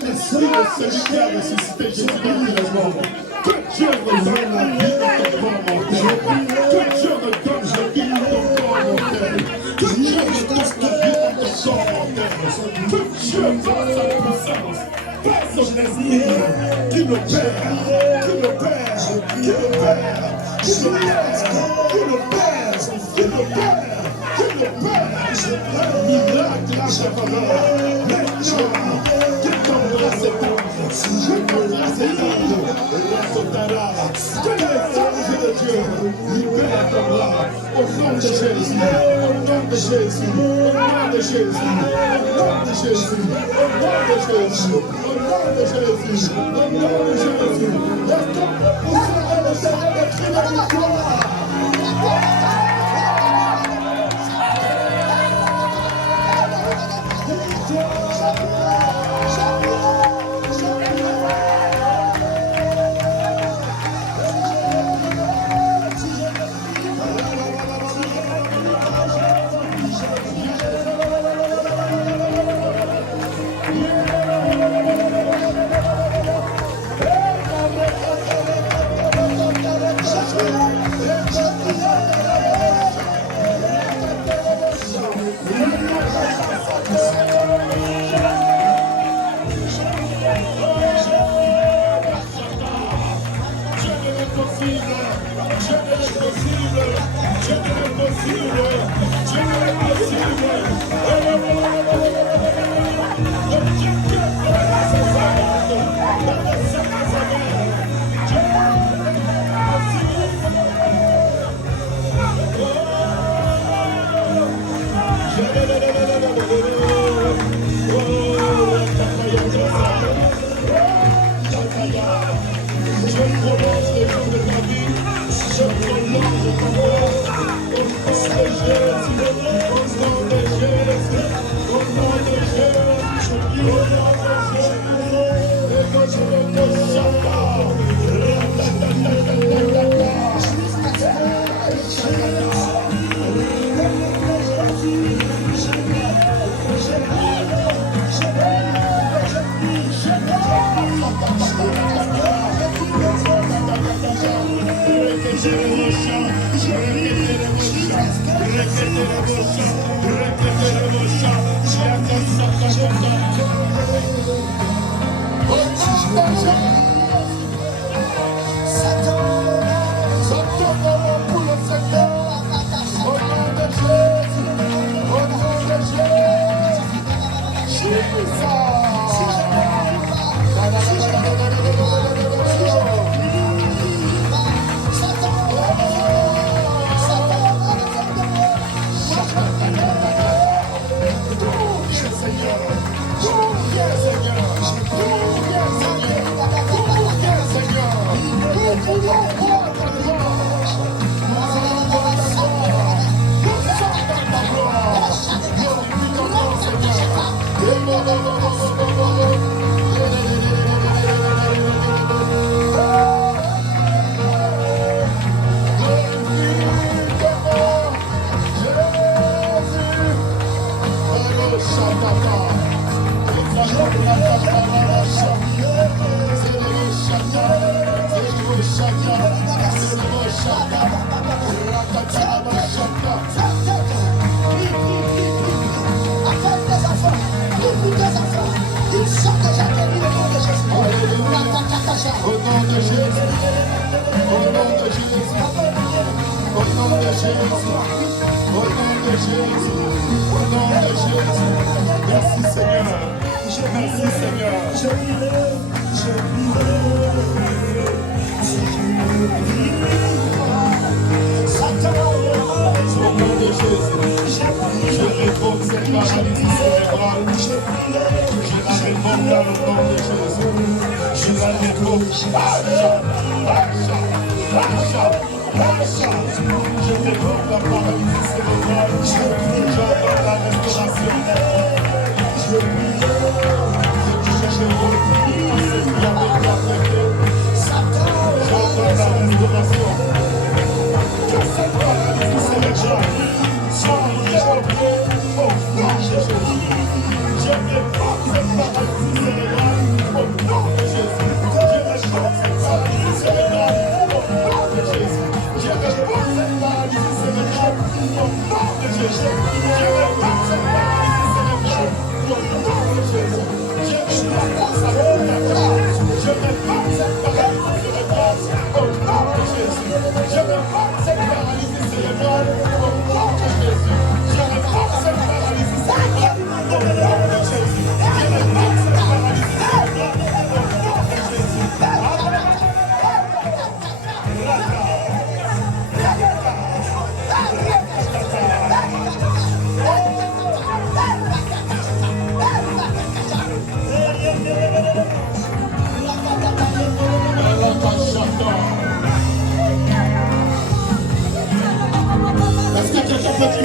l'esprit de celui qui a ressuscité Jésus dans le monde, que Dieu redonne la vie à ton corps mortel, que Dieu redonne la vie à ton corps mortel, que Dieu redonne la vie à ton corps mortel, que Dieu par sa puissance, par son esprit, qui le perd, qui le perd, qui le perd, qui le perd, qui le perd, qui le perd. Que le Père, un miracle à sa faveur. Maintenant, que ton bras s'étende, que ton bras s'étende, que les anges de Dieu libèrent ton bras. Au nom de Jésus, au nom de Jésus, au nom de Jésus, au nom de Jésus, au nom de Jésus, au nom de Jésus, au nom de Jésus. Est-ce que vous serez le Seigneur de crier la victoire?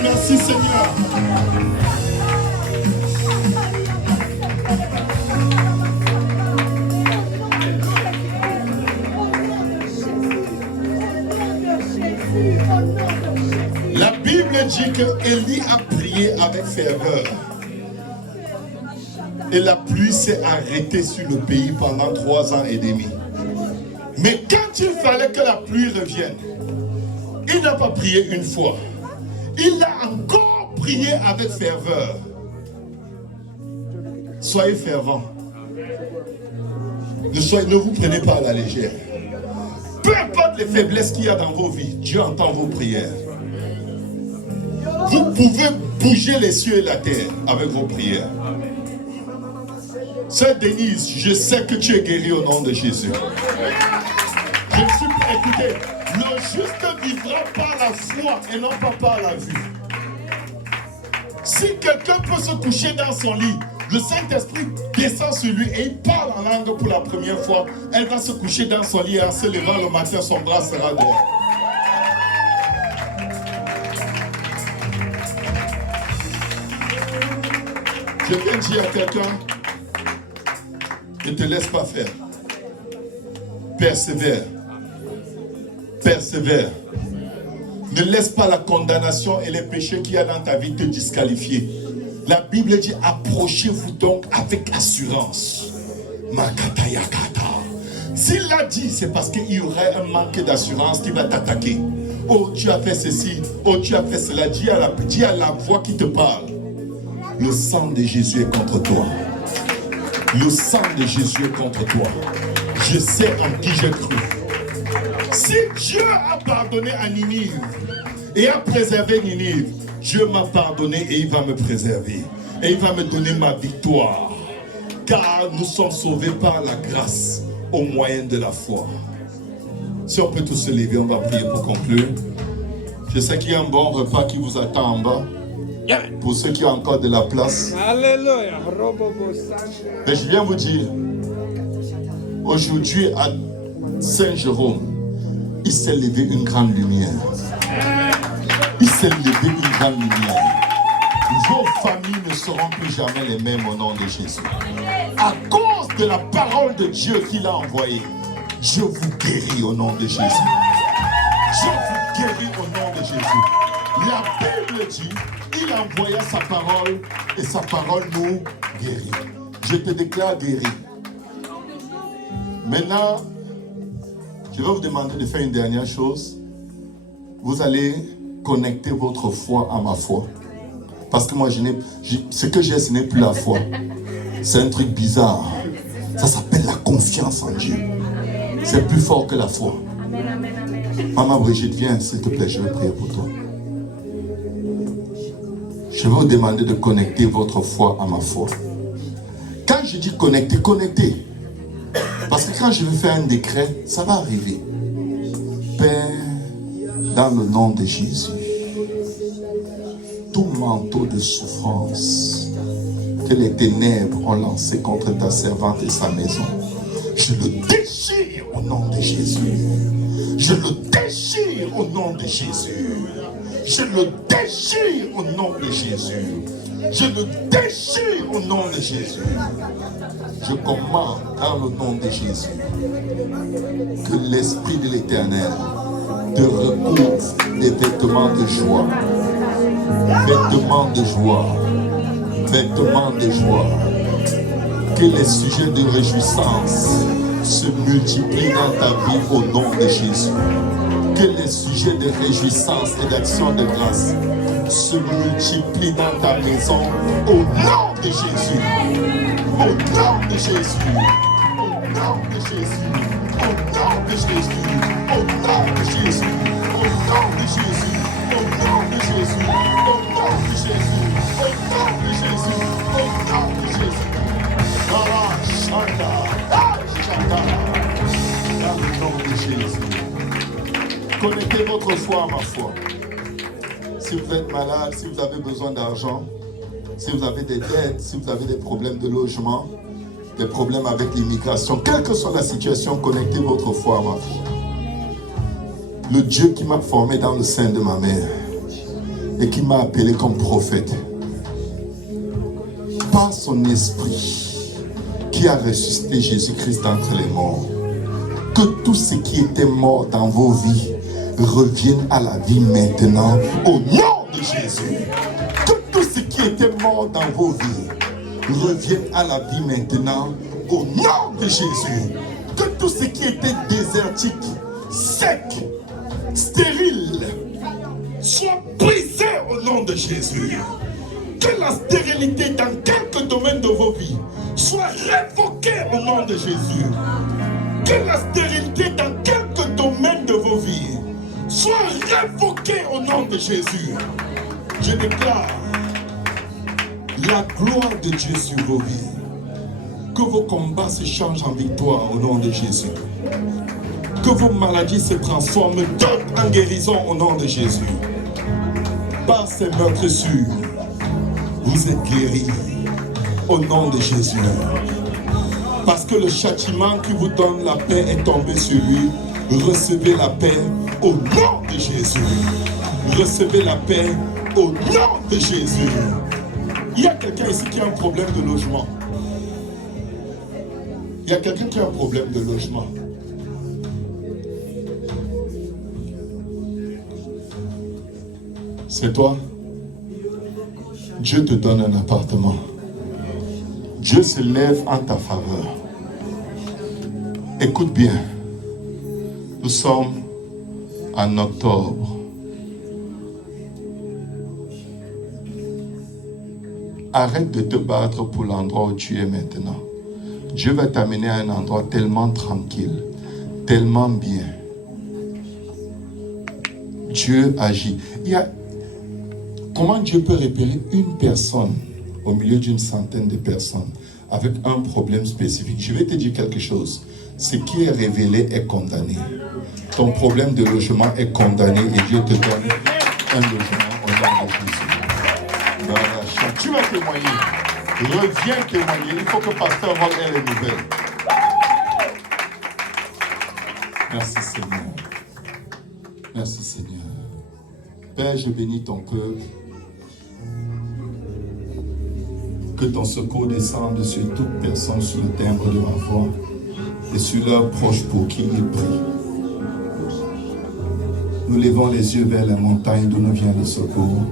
Merci Seigneur. La Bible dit que Élie a prié avec ferveur. Et la pluie s'est arrêtée sur le pays pendant 3 ans et demi. Mais quand il fallait que la pluie revienne, il n'a pas prié une fois. Il a encore prié avec ferveur. Soyez fervents. Ne vous prenez pas à la légère. Peu importe les faiblesses qu'il y a dans vos vies, Dieu entend vos prières. Vous pouvez bouger les cieux et la terre avec vos prières. Sœur Denise, je sais que tu es guérie au nom de Jésus. Écoutez, le juste vivra par la foi et non pas par la vue. Si quelqu'un peut se coucher dans son lit, le Saint-Esprit descend sur lui et il parle en langue pour la première fois. Elle va se coucher dans son lit et en se levant le matin, son bras sera dehors. Je viens dire à quelqu'un, ne te laisse pas faire. Persévère. Persévère. Ne laisse pas la condamnation et les péchés qu'il y a dans ta vie te disqualifier. La Bible dit, approchez-vous donc avec assurance. Makatayakata. S'il l'a dit, c'est parce qu'il y aurait un manque d'assurance qui va t'attaquer. Oh, tu as fait ceci. Oh, tu as fait cela. Dis à la voix qui te parle. Le sang de Jésus est contre toi. Le sang de Jésus est contre toi. Je sais en qui j'ai cru. Si Dieu a pardonné à Ninive et a préservé Ninive, Dieu m'a pardonné et il va me préserver. Et il va me donner ma victoire. Car nous sommes sauvés par la grâce au moyen de la foi. Si on peut tous se lever, on va prier pour conclure. Je sais qu'il y a un bon repas qui vous attend en bas. Pour ceux qui ont encore de la place. Alléluia. Mais je viens vous dire, aujourd'hui à Saint-Jérôme, il s'est levé une grande lumière. Il s'est levé une grande lumière. Vos familles ne seront plus jamais les mêmes au nom de Jésus. À cause de la parole de Dieu qu'il a envoyée, je vous guéris au nom de Jésus. Je vous guéris au nom de Jésus. La Bible dit, il envoya sa parole et sa parole nous guérit. Je te déclare guéri. Maintenant, je vais vous demander de faire une dernière chose. Vous allez connecter votre foi à ma foi. Parce que moi, ce que j'ai, ce n'est plus la foi. C'est un truc bizarre. Ça s'appelle la confiance en Dieu. C'est plus fort que la foi. Maman Brigitte, viens, s'il te plaît, je vais prier pour toi. Je vais vous demander de connecter votre foi à ma foi. Quand je dis connecter, connectez. Parce que quand je vais faire un décret, ça va arriver. Père, dans le nom de Jésus, tout manteau de souffrance que les ténèbres ont lancé contre ta servante et sa maison, je le déchire au nom de Jésus. Je le déchire au nom de Jésus. Je le déchire au nom de Jésus. Je le déchire au nom de Jésus. Je commande dans le nom de Jésus que l'Esprit de l'Éternel te recouvre des vêtements de joie. Vêtements de joie. Vêtements de joie. Que les sujets de réjouissance se multiplient dans ta vie au nom de Jésus. Que les sujets de réjouissance et d'action de grâce se multiplient dans ta maison au nom de Jésus. Au nom de Jésus. Au nom de Jésus. Au nom de Jésus. Au nom de Jésus. Au nom de Jésus. Au nom de Jésus. Au nom de Jésus. Au nom de Jésus. Au nom de Jésus. Dans le nom de Jésus. Connectez votre foi à ma foi. Si vous êtes malade, si vous avez besoin d'argent, si vous avez des dettes, si vous avez des problèmes de logement, des problèmes avec l'immigration, quelle que soit la situation, connectez votre foi à ma foi. Le Dieu qui m'a formé dans le sein de ma mère et qui m'a appelé comme prophète, par son esprit, qui a ressuscité Jésus-Christ d'entre les morts, que tout ce qui était mort dans vos vies revienne à la vie maintenant au nom de Jésus. Que tout ce qui était mort dans vos vies revienne à la vie maintenant au nom de Jésus. Que tout ce qui était désertique, sec, stérile, soit brisé au nom de Jésus. Que la stérilité dans quelques domaines de vos vies soit révoquée au nom de Jésus. Que la stérilité dans quelques domaines de vos vies soit révoquée au nom de Jésus. Je déclare la gloire de Dieu sur vos vies. Que vos combats se changent en victoire au nom de Jésus. Que vos maladies se transforment toutes en guérison au nom de Jésus. Par ces meurtrissures, vous êtes guéris au nom de Jésus. Parce que le châtiment qui vous donne la paix est tombé sur lui. Recevez la paix au nom de Jésus. Recevez la paix au nom de Jésus. Il y a quelqu'un ici qui a un problème de logement. Il y a quelqu'un qui a un problème de logement. C'est toi. Dieu te donne un appartement. Dieu se lève en ta faveur. Écoute bien. Nous sommes en octobre. Arrête de te battre pour l'endroit où tu es maintenant. Dieu va t'amener à un endroit tellement tranquille, tellement bien. Dieu agit. Comment Dieu peut repérer une personne au milieu d'une centaine de personnes, avec un problème spécifique. Je vais te dire quelque chose. Ce qui est révélé est condamné. Ton problème de logement est condamné et Dieu te donne un logement au nom de Jésus. Voilà, tu vas témoigner. Reviens témoigner. Il faut que Pasteur Roll ait les nouvelles. Merci Seigneur. Merci Seigneur. Père, je bénis ton peuple. Que ton secours descende sur toute personne sous le timbre de ma voix et sur leurs proches pour qui ils prient. Nous levons les yeux vers la montagne d'où nous vient le secours.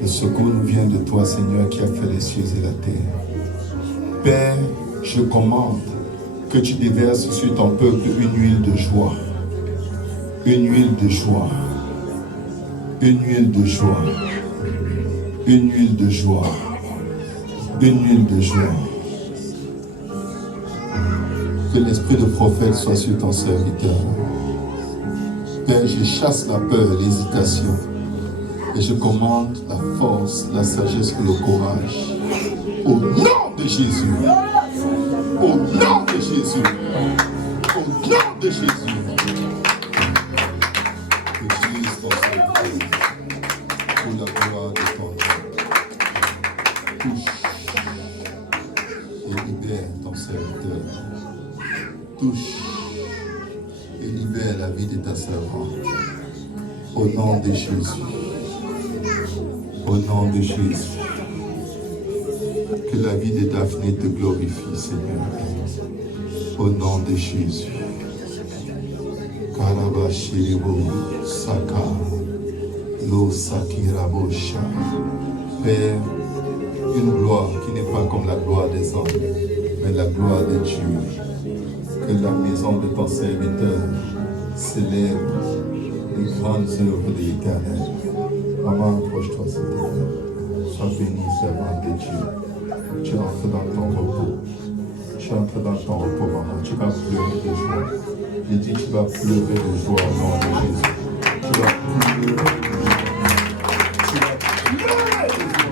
Le secours nous vient de toi, Seigneur, qui a fait les cieux et la terre. Père, je commande que tu déverses sur ton peuple une huile de joie. Une huile de joie. Une huile de joie. Une huile de joie. Une huile de joie. Que l'esprit de prophète soit sur ton serviteur. Père, je chasse la peur, l'hésitation. Et je commande la force, la sagesse et le courage. Au nom de Jésus. Au nom de Jésus. Au nom de Jésus. Utilise ton serviteur pour la gloire de ton nom. Touche et libère ton serviteur. Touche et libère la vie de ta servante. Au nom de Jésus. Au nom de Jésus. Que la vie de Daphné te glorifie, Seigneur. Au nom de Jésus. Karabashirebo Saka. Lo Sakirabosha. Père, une gloire qui n'est pas comme la gloire des hommes, mais la gloire de Dieu. Que la maison de ton serviteur célèbre les grandes œuvres de l'Éternel. Maman, approche-toi, s'il te plaît. Sois béni, servante de Dieu. Tu entres dans ton repos. Tu entres dans ton repos, maman. Tu vas pleurer de joie. Je dis, tu vas pleurer de joie au nom de Jésus. Tu vas pleurer de joie. Tu vas pleurer de joie.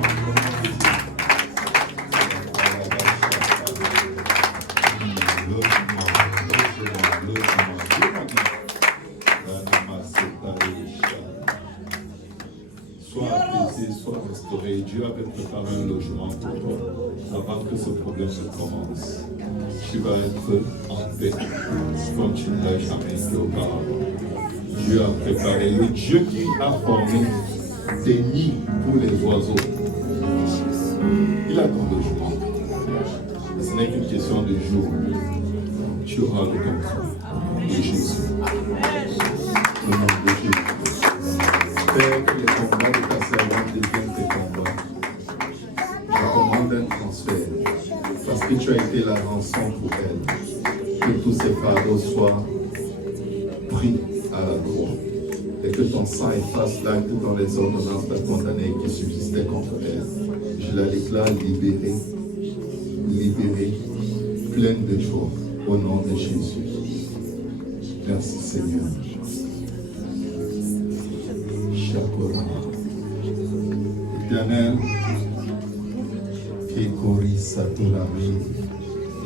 Dieu avait préparé un logement pour toi avant que ce problème se commence. Tu vas être en paix comme tu ne l'as jamais été auparavant. Dieu a préparé le Dieu qui a formé des nids pour les oiseaux. Il a ton logement. Ce n'est qu'une question de jour. Tu auras le contrat de Jésus. Au nom de Jésus. Père, que les combats de ta servante deviennent tes combats. Je commande un transfert, parce que tu as été la rançon pour elle. Que tous ces fardeaux soient pris à la croix. Et que ton sang efface l'acte dans les ordonnances de condamnés qui subsistaient contre elle. Je la déclare libérée, libérée, pleine de joie, au nom de Jésus. Merci Seigneur. Éternel, Kekori Saturami,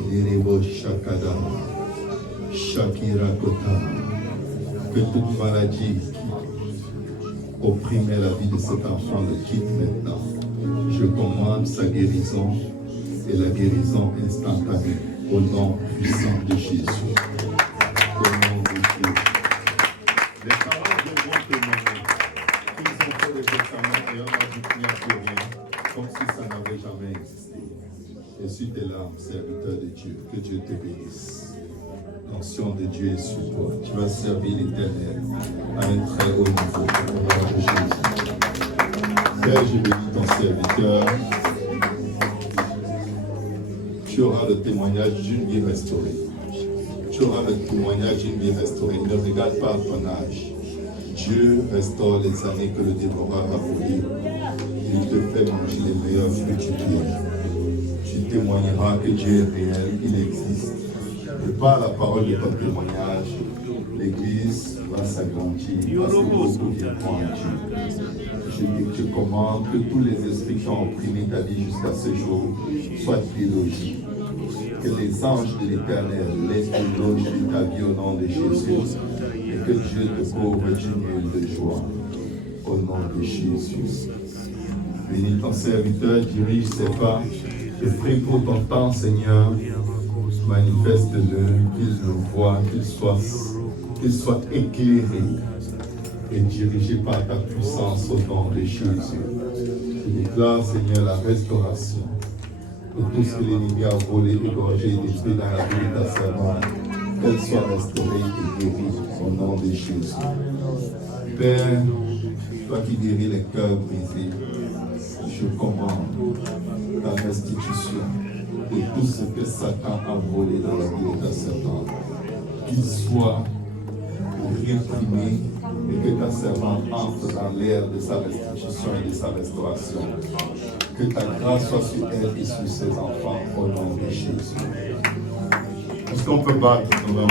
Lirebo Shakada, Shakira Kota, que toute maladie qui opprimait la vie de cet enfant le quitte maintenant. Je commande sa guérison et la guérison instantanée au nom puissant de Jésus. Au nom de Jésus. Les parents devront témoigner qu'ils ont fait des examens et on a dit qu'il n'y a plus rien, comme si ça n'avait jamais existé. Et sur tes larmes, serviteur de Dieu, que Dieu te bénisse. L'onction de Dieu est sur toi. Tu vas servir l'Éternel à un très haut niveau. Au nom de Jésus. Père, je bénis ton serviteur. Tu auras le témoignage d'une vie restaurée. Tu auras le témoignage d'une vie restaurée. Ne regarde pas ton âge. Dieu restaure les années que le dévoreur a volées. Il te fait manger les meilleurs fruits du pied. Tu témoigneras que Dieu est réel, il existe. Et par la parole de ton témoignage, l'Église va s'agrandir parce que beaucoup viendront à Dieu. Je te commande que tous les esprits qui ont opprimé ta vie jusqu'à ce jour soient délogés. Que les anges de l'Éternel laissent l'éloge de ta vie au nom de Jésus. Et que Dieu te couvre d'une nuée de joie. Au nom de Jésus. Bénis ton serviteur, dirige ses pas. Je prie pour ton temps, Seigneur. Manifeste-le, qu'il le voie, qu'il soit éclairé et dirigé par ta puissance au nom de Jésus. Je déclare, Seigneur, la restauration de tout ce que l'ennemi a volé, égorgé et détruit dans la vie de ta servante, qu'elle soit restaurée et guérie au nom de Jésus. Père, toi qui guéris les cœurs brisés, je commande la restitution de tout ce que Satan a volé dans la vie de ta servante, qu'il soit réprimé et que ta servante entre dans l'ère de sa restitution et de sa restauration. Que ta grâce soit sur elle et sur ses enfants au nom de Jésus. Est-ce qu'on peut battre nos mains?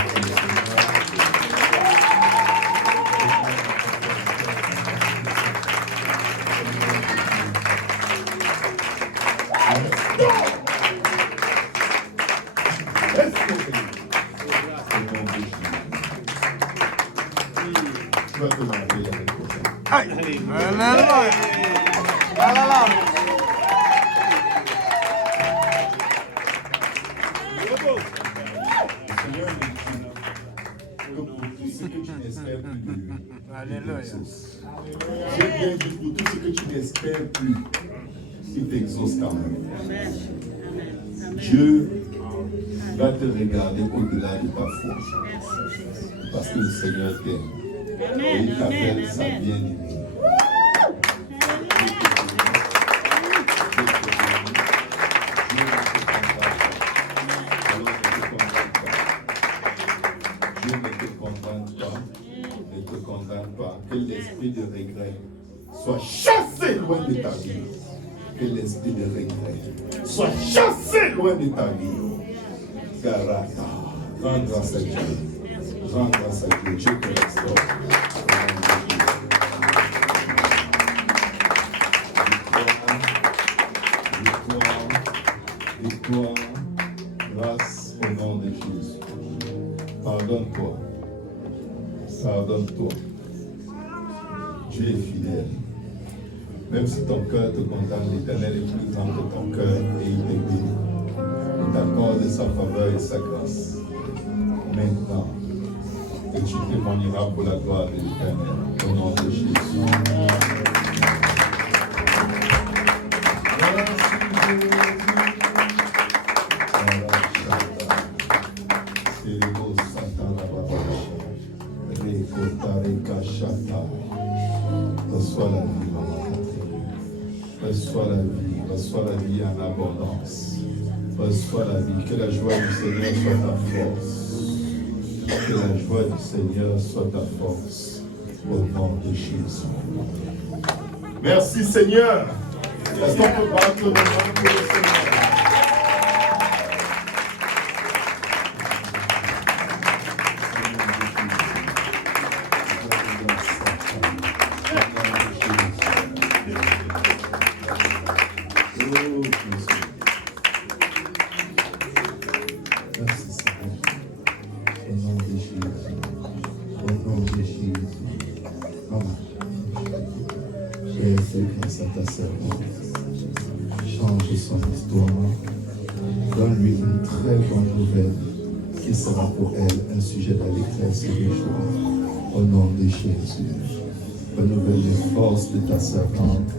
J'ai bien dit pour tout ce que tu n'espères plus, il t'exauce quand même. Dieu va te regarder au-delà de ta foi. Parce que le Seigneur t'aime. Et il t'appelle sa bien-aimée. Dieu ne te condamne pas. Que l'esprit de regret soit chassé loin de ta vie. Que l'esprit de regret soit chassé loin de ta vie. Garata, rends grâce à Dieu. Rends grâce à Dieu. Dieu te restaure. Victoire, grâce au nom de Jésus. Pardonne-toi. Pardonne-toi. Dieu est fidèle. Même si ton cœur te condamne, l'Éternel est plus grand que ton cœur et il te bénit. Il t'accorde sa faveur et sa grâce. Maintenant, et tu témoigneras pour la gloire de l'Éternel. Au nom de Jésus. Reçois la vie, reçois la vie, reçois la vie en abondance. Reçois la vie, que la joie du Seigneur soit ta force. Que la joie du Seigneur soit ta force. Au nom de Jésus. Merci Seigneur. Est-ce qu'on peut battre le nom pour le Seigneur? Change son histoire, donne-lui une très bonne nouvelle qui sera pour elle un sujet d'allégresse et de joie. Au nom de Jésus, renouvelle les forces de ta servante.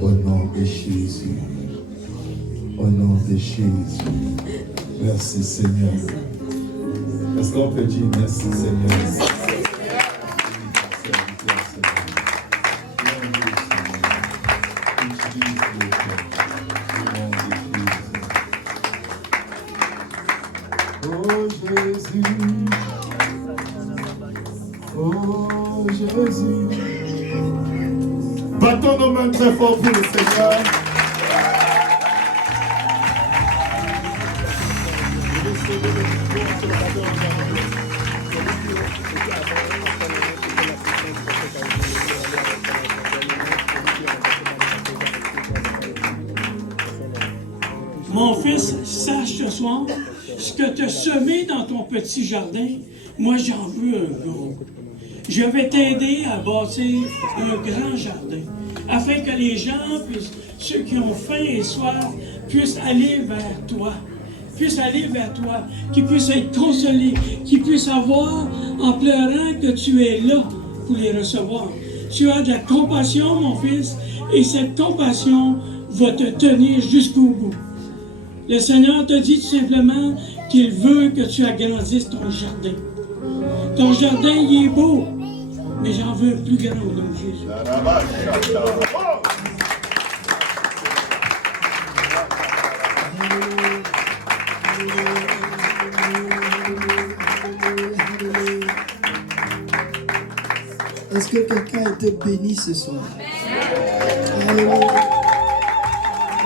Au nom de Jésus, au nom de Jésus. Merci Seigneur. Est-ce qu'on peut dire merci Seigneur? Oh Jésus. Battons nos mains très fort pour le Seigneur. Recevez le Mon fils, sache ce soir, ce que tu as semé dans ton petit jardin, moi j'en veux un gros. Je vais t'aider à bâtir un grand jardin, afin que les gens, ceux qui ont faim et soif, puissent aller vers toi. Qui puissent être consolés, qui puissent avoir en pleurant que tu es là pour les recevoir. Tu as de la compassion, mon fils, et cette compassion va te tenir jusqu'au bout. Le Seigneur te dit tout simplement qu'il veut que tu agrandisses ton jardin. Ton jardin, il est beau, mais j'en veux un plus grand au nom de Jésus. Est-ce que quelqu'un a été béni ce soir? Alléluia.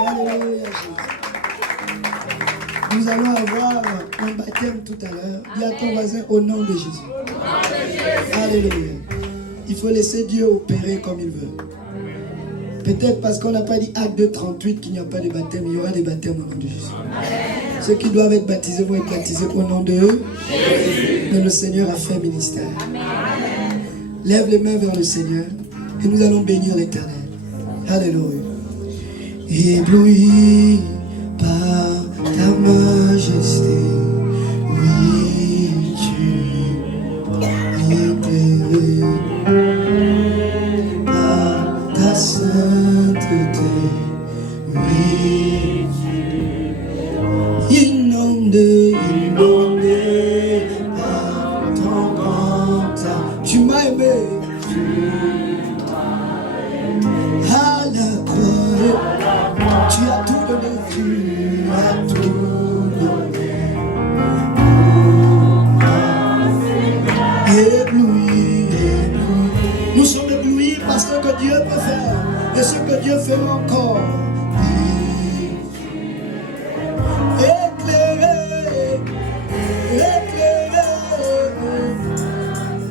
Alléluia, Jésus. Nous allons avoir un baptême tout à l'heure. Dis à ton voisin au nom de Jésus. Alléluia. Il faut laisser Dieu opérer comme il veut. Peut-être parce qu'on n'a pas dit acte 2, 38 qu'il n'y a pas de baptême. Il y aura des baptêmes au nom de Jésus. Ceux qui doivent être baptisés vont être baptisés au nom de eux. Mais le Seigneur a fait ministère. Lève les mains vers le Seigneur et nous allons bénir l'Éternel. Alléluia. Ébloui par ta majesté, oui, tu es élevé par ta sainteté, oui, inondé par ton grand amour. Tu m'as aimé. À la croix, tu as tout donné, tu as tout donné. Ébloui, ébloui. Nous sommes éblouis parce que Dieu peut faire et ce que Dieu fait encore. Éclairé, éclairé.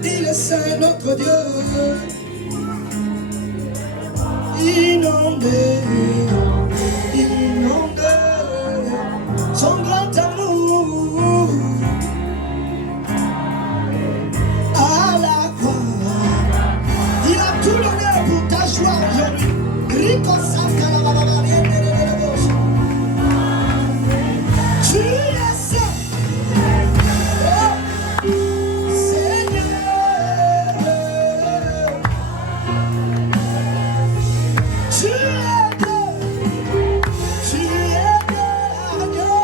Il est saint notre Dieu. Inondé, inondé, son grand amour. À la croix, il a tout donné pour ta joie aujourd'hui. Rico Santa la babarienne de la bouche. Tu es saint, oh, Seigneur. Tu es Dieu, tu es Dieu.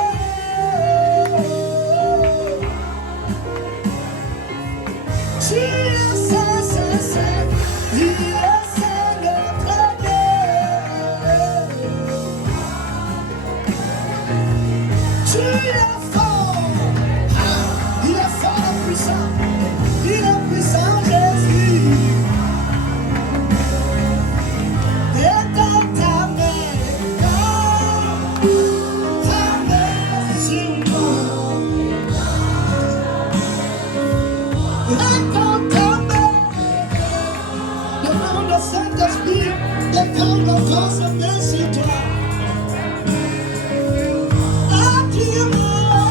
Tu es saint, saint, saint, il est saint notre Dieu. Tu es fort, il est fort et puissant, il est puissant Jésus. Et dans ta main sur moi. Et dans ta main, demande au Saint-Esprit de prendre encore sa main sur toi. Attire-moi.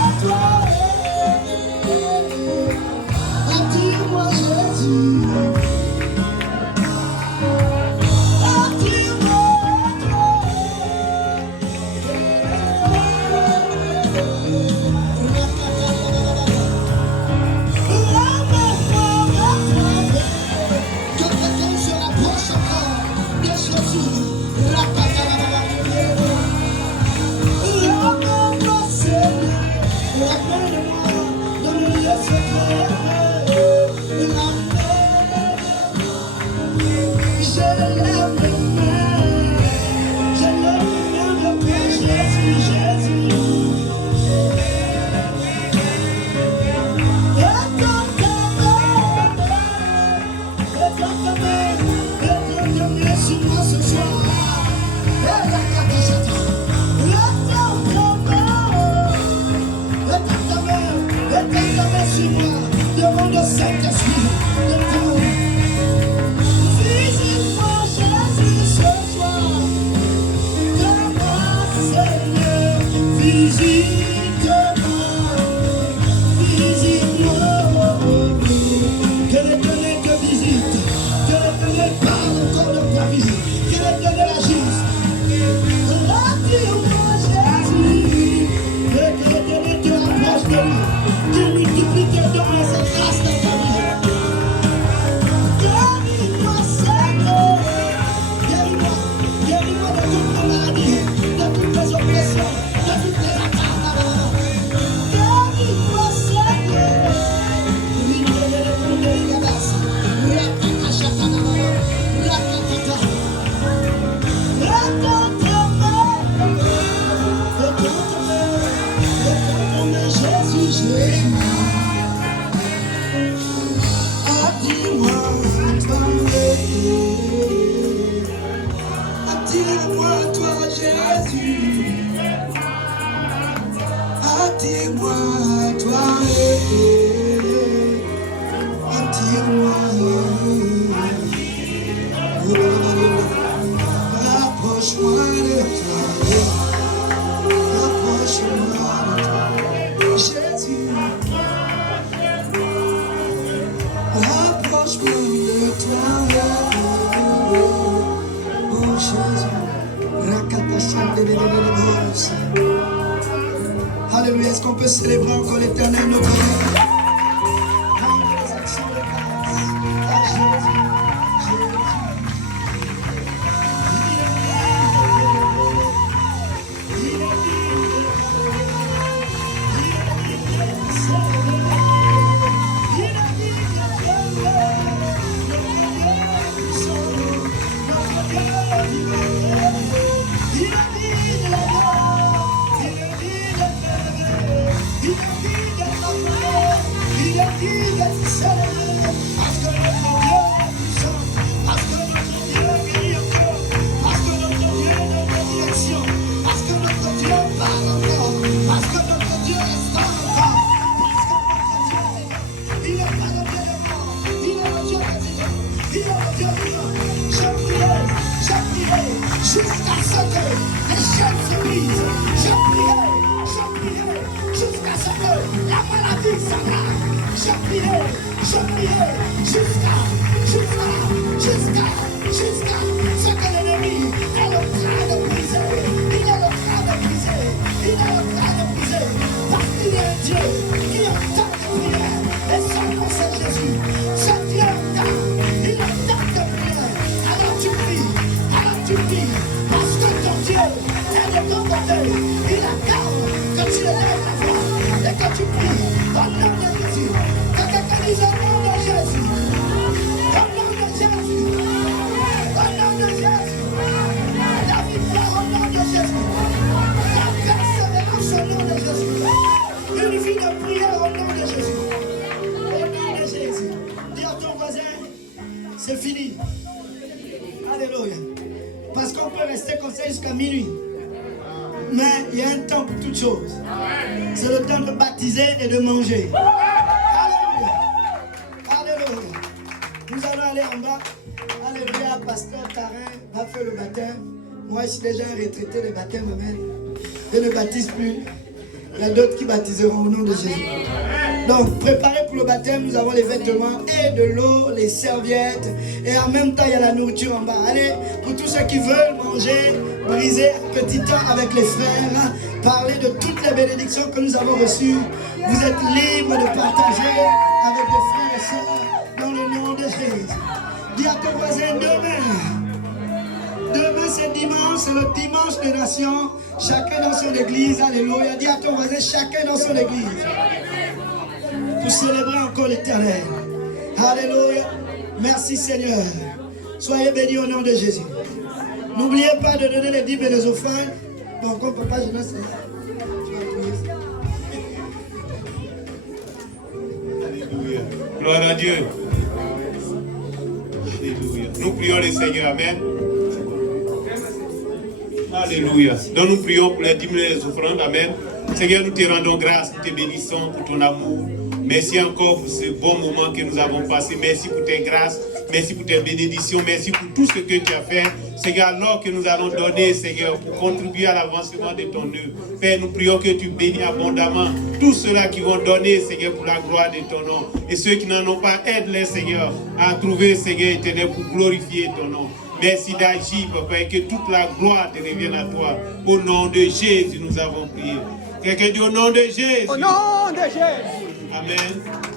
Alléluia, est-ce qu'on peut célébrer encore l'Éternel, notre Dieu? Rendre les actions de grâce à Jésus. Jusqu'à ce que les chaînes se brisent, je prierai jusqu'à ce que la maladie s'arrête. Je prierai jusqu'à ce que l'ennemi est le train de briser. Il est le train de briser. Parce qu'il est un Dieu qui entend les prières. Et son nom c'est Jésus. Ce Dieu entend. Il entend tes prières. Alors tu pries. Parce que ton Dieu est de ton côté. Il attend que tu élèves la voix et que tu pries au nom de Jésus. Que quelqu'un dise au nom de Jésus. Au nom de Jésus. Au nom de Jésus. La victoire au nom de Jésus. La persévérance au nom de Jésus. Une vie de prière au nom de Jésus. Au nom de Jésus. Dis à ton voisin, c'est fini. Alléluia. Parce qu'on peut rester comme ça jusqu'à minuit. Mais il y a un temps pour toutes choses. C'est le temps de baptiser et de manger. Alléluia. Alléluia. Nous allons aller en bas. Alléluia. Pasteur Tarin va faire le baptême. Moi, je suis déjà un retraité des baptêmes. Amen. Je ne baptise plus. Il y a d'autres qui baptiseront au nom de Jésus. Donc, préparez pour le baptême, nous avons les vêtements et de l'eau, les serviettes. Et en même temps, il y a la nourriture en bas. Allez, pour tous ceux qui veulent manger, briser un petit temps avec les frères, parler de toutes les bénédictions que nous avons reçues. Vous êtes libres de partager avec des frères et sœurs dans le nom de Jésus. Dis à ton voisin demain. Demain, c'est dimanche, c'est le dimanche des nations. Chacun dans son église. Alléluia. Dis à ton voisin, chacun dans son église. Pour célébrer encore l'Éternel. Alléluia. Merci Seigneur. Soyez bénis au nom de Jésus. N'oubliez pas de donner les dîmes et les offrandes. Donc, comme papa, je laisse. Alléluia. Gloire à Dieu. Alléluia. Nous prions le Seigneur. Amen. Alléluia. Donc nous prions pour les dîmes et les offrandes. Amen. Seigneur, nous te rendons grâce, nous te bénissons pour ton amour. Merci encore pour ce bon moment que nous avons passé. Merci pour tes grâces. Merci pour tes bénédictions. Merci pour tout ce que tu as fait. Seigneur, alors que nous allons donner, Seigneur, pour contribuer à l'avancement de ton œuvre. Père, nous prions que tu bénis abondamment tous ceux-là qui vont donner, Seigneur, pour la gloire de ton nom. Et ceux qui n'en ont pas, aide-les, Seigneur, à trouver, Seigneur éternel, pour glorifier ton nom. Merci d'agir, Papa, et que toute la gloire te revienne à toi. Au nom de Jésus, nous avons prié. Quelqu'un dit au nom de Jésus. Au nom de Jésus. Amen.